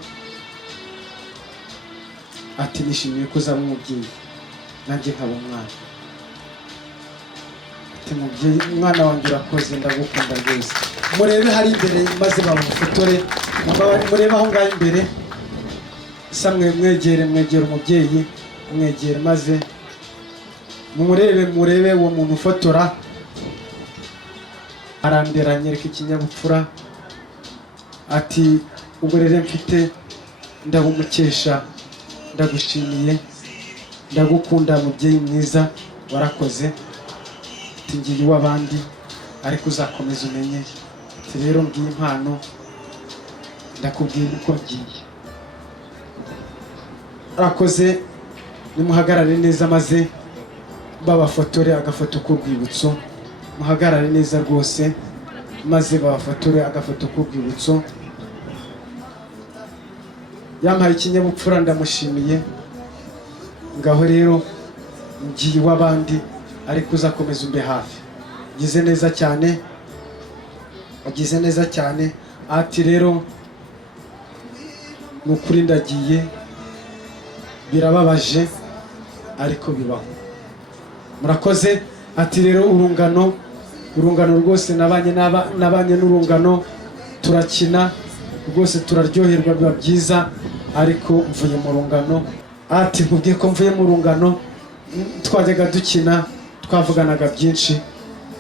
Ati nishimiye ko uzaba umubyeyi, nanjye nkaba umwana. Ati mubyeyi, umwana wanjye urakoze, ndagukunda rwose. Murebe hari imbere, maze bamufotore. Murebe aho ngaho imbere. Samwe mwegere umubyeyi, mwegere, maze murebe uwo muntu ufotora. Arandera, anyereka ikinyabupfura. Ati uburere mfite ndabumukesha, ndagushimiye, ndagukunda mubyeyi mwiza, warakoze. Ati ngiye uw'abandi, ariko uzakomeza umenye. Ati rero ngiye impano, ndakubwira uko ngiye. akoze nimuhagarare neza maze babafotore agafoto k'urwibutso. Muhagarare neza rwose maze babafotore agafoto k'urwibutso. Yampaye ikinyabupfura ndamushimiye. Ngaho rero ngiye w'abandi ariko uzakomeza umbe hafi. Gize neza cyane, agize neza cyane. Ati rero nukuri ndagiye, birababaje ariko bibaho. Murakoze. Ati rero urungano rwose nabanye n'urungano, turakina rwose turaryoherwa, biba byiza, ariko mvuye mu rungano. Ati nkubwiye ko mvuye mu rungano, twajyaga dukina, twavuganaga byinshi,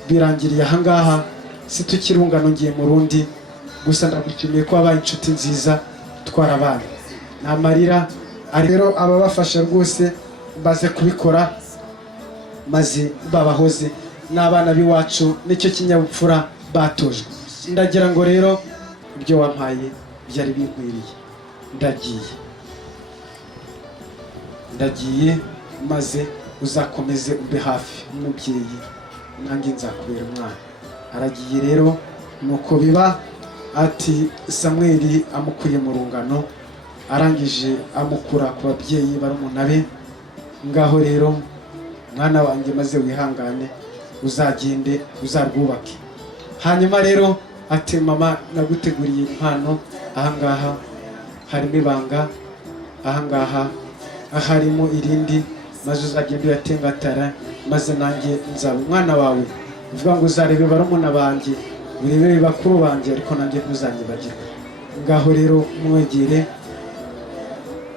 birangiriye ahangaha, si tukiri urungano ngiye mu rundi. Gusa ndagushimiye ko wabaye inshuti nziza, twarabanye nta marira. Rero ababafasha rwose baze kubikora maze babahoze n'abana b'iwacu, nicyo kinyabupfura batojwe. Ndagira ngo rero ibyo wampaye byari binkwiriye. Ndagiye maze uzakomeze ube hafi umubyeyi, nanjye nzakubera umwana. Aragiye rero nuko biba. Ati Samweli amukuye mu rungano, arangije amukura ku babyeyi barumuna be. Ngaho rero mwana wanjye maze wihangane, uzagende uzarwubake. Hanyuma rero ati mama naguteguriye impano, ahangaha harimo ibanga, ahangaha harimo irindi, maze uzagenda uyatengatara, maze nanjye nzaba umwana wawe. Uvuga ngo uzarebe barumuna banjye, urebe bakuru banjye, ariko nanjye ntuzanyibagirwe. Ngaho rero mwegere.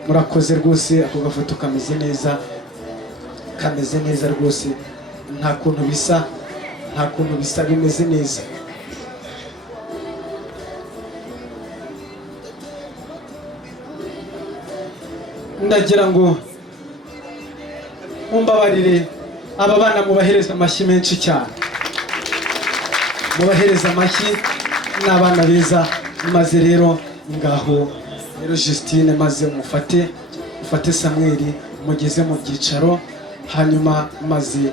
Murakoze rwose. Ako gafoto kameze neza, kameze neza rwose, nta kuntu bisa, bimeze neza. Ndagira ngo mumbabarire, aba bana mubahereza amashyi menshi cyane, mubahereza amashyi, n'abana beza. Maze rero ngaho rero Justine, maze mufate Samweli mugeze mu byicaro, hanyuma maze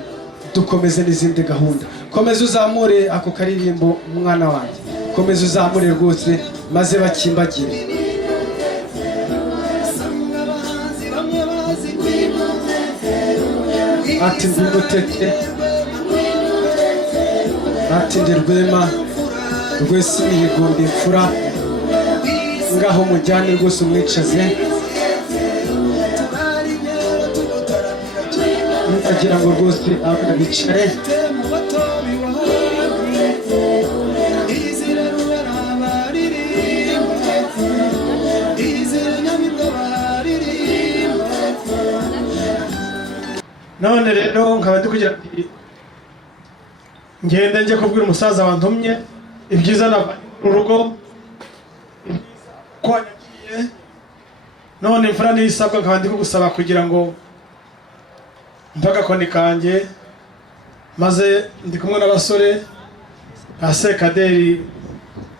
dukomeze n'izindi gahunda. Komeza uzamure ako karirimbo mwana wanjye, komeza uzamure rwose maze bakimbagire. Ati ngumutete, ati ndi Rwema rwese imihigo imfura. Ngaho mujyane rwose umwicaze, agira ngo rwose abana bicare. None rero nkaba ndi kugira ati ngende njye kubwira umusaza wantumye ibyiza nava mu rugo ko yagiye. None imfura n'isabwa nkaba ndi kugusaba kugira ngo mpagakoni kanjye, maze ndi kumwe n'abasore ba Sekaderi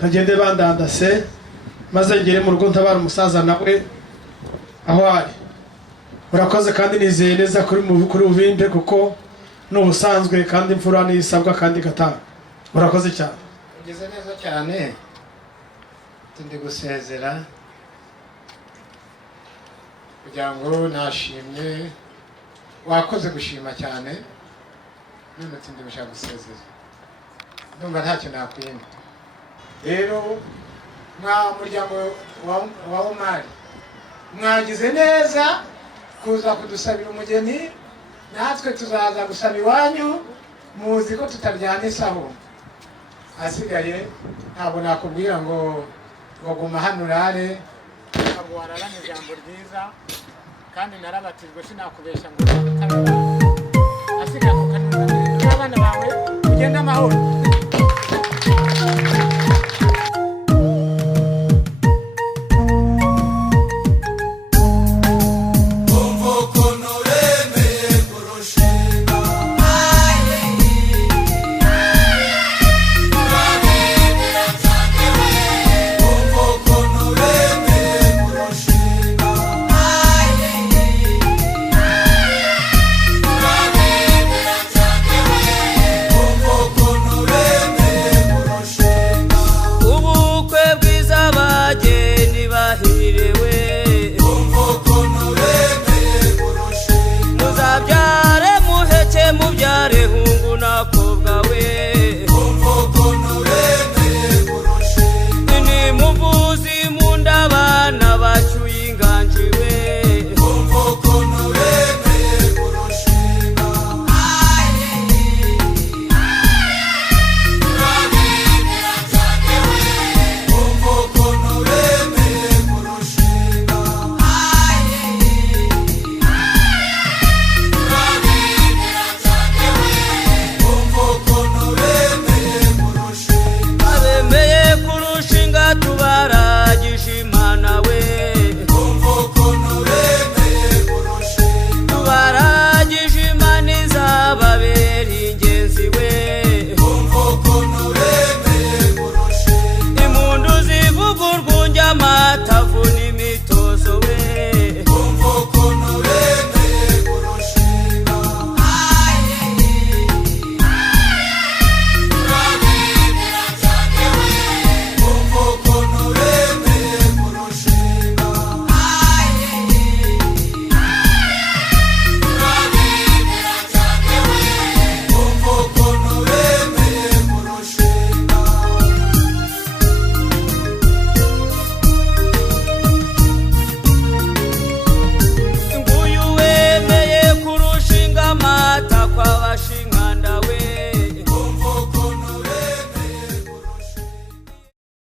bagende bandandase, maze ngere mu rugo ntabara umusaza nawe aho ari. Urakoze kandi nizeye neza kuri ubinde, kuko n'ubusanzwe kandi imfura n'isabwa kandi gatanga. Urakoze cyane. Ugeze neza cyane. Tundi gusezera kugira ngo nashimye, wakoze gushima cyane, none tundi gushaka gusezera. Ndumva ntacyo nakwima. Rero mwa muryango wa Omari mwagize neza kuza kudusabira umugeni, natwe tuzaza gusaba iwanyu, muzi ko tutaryana isaho. Asigaye ntabwo nakubwira ngo guma hano urare, ntabwo wararana ijambo ryiza, kandi narabatijwe sinakubeshya ngo asigaye kukanura n'abana bawe ugende amahoro.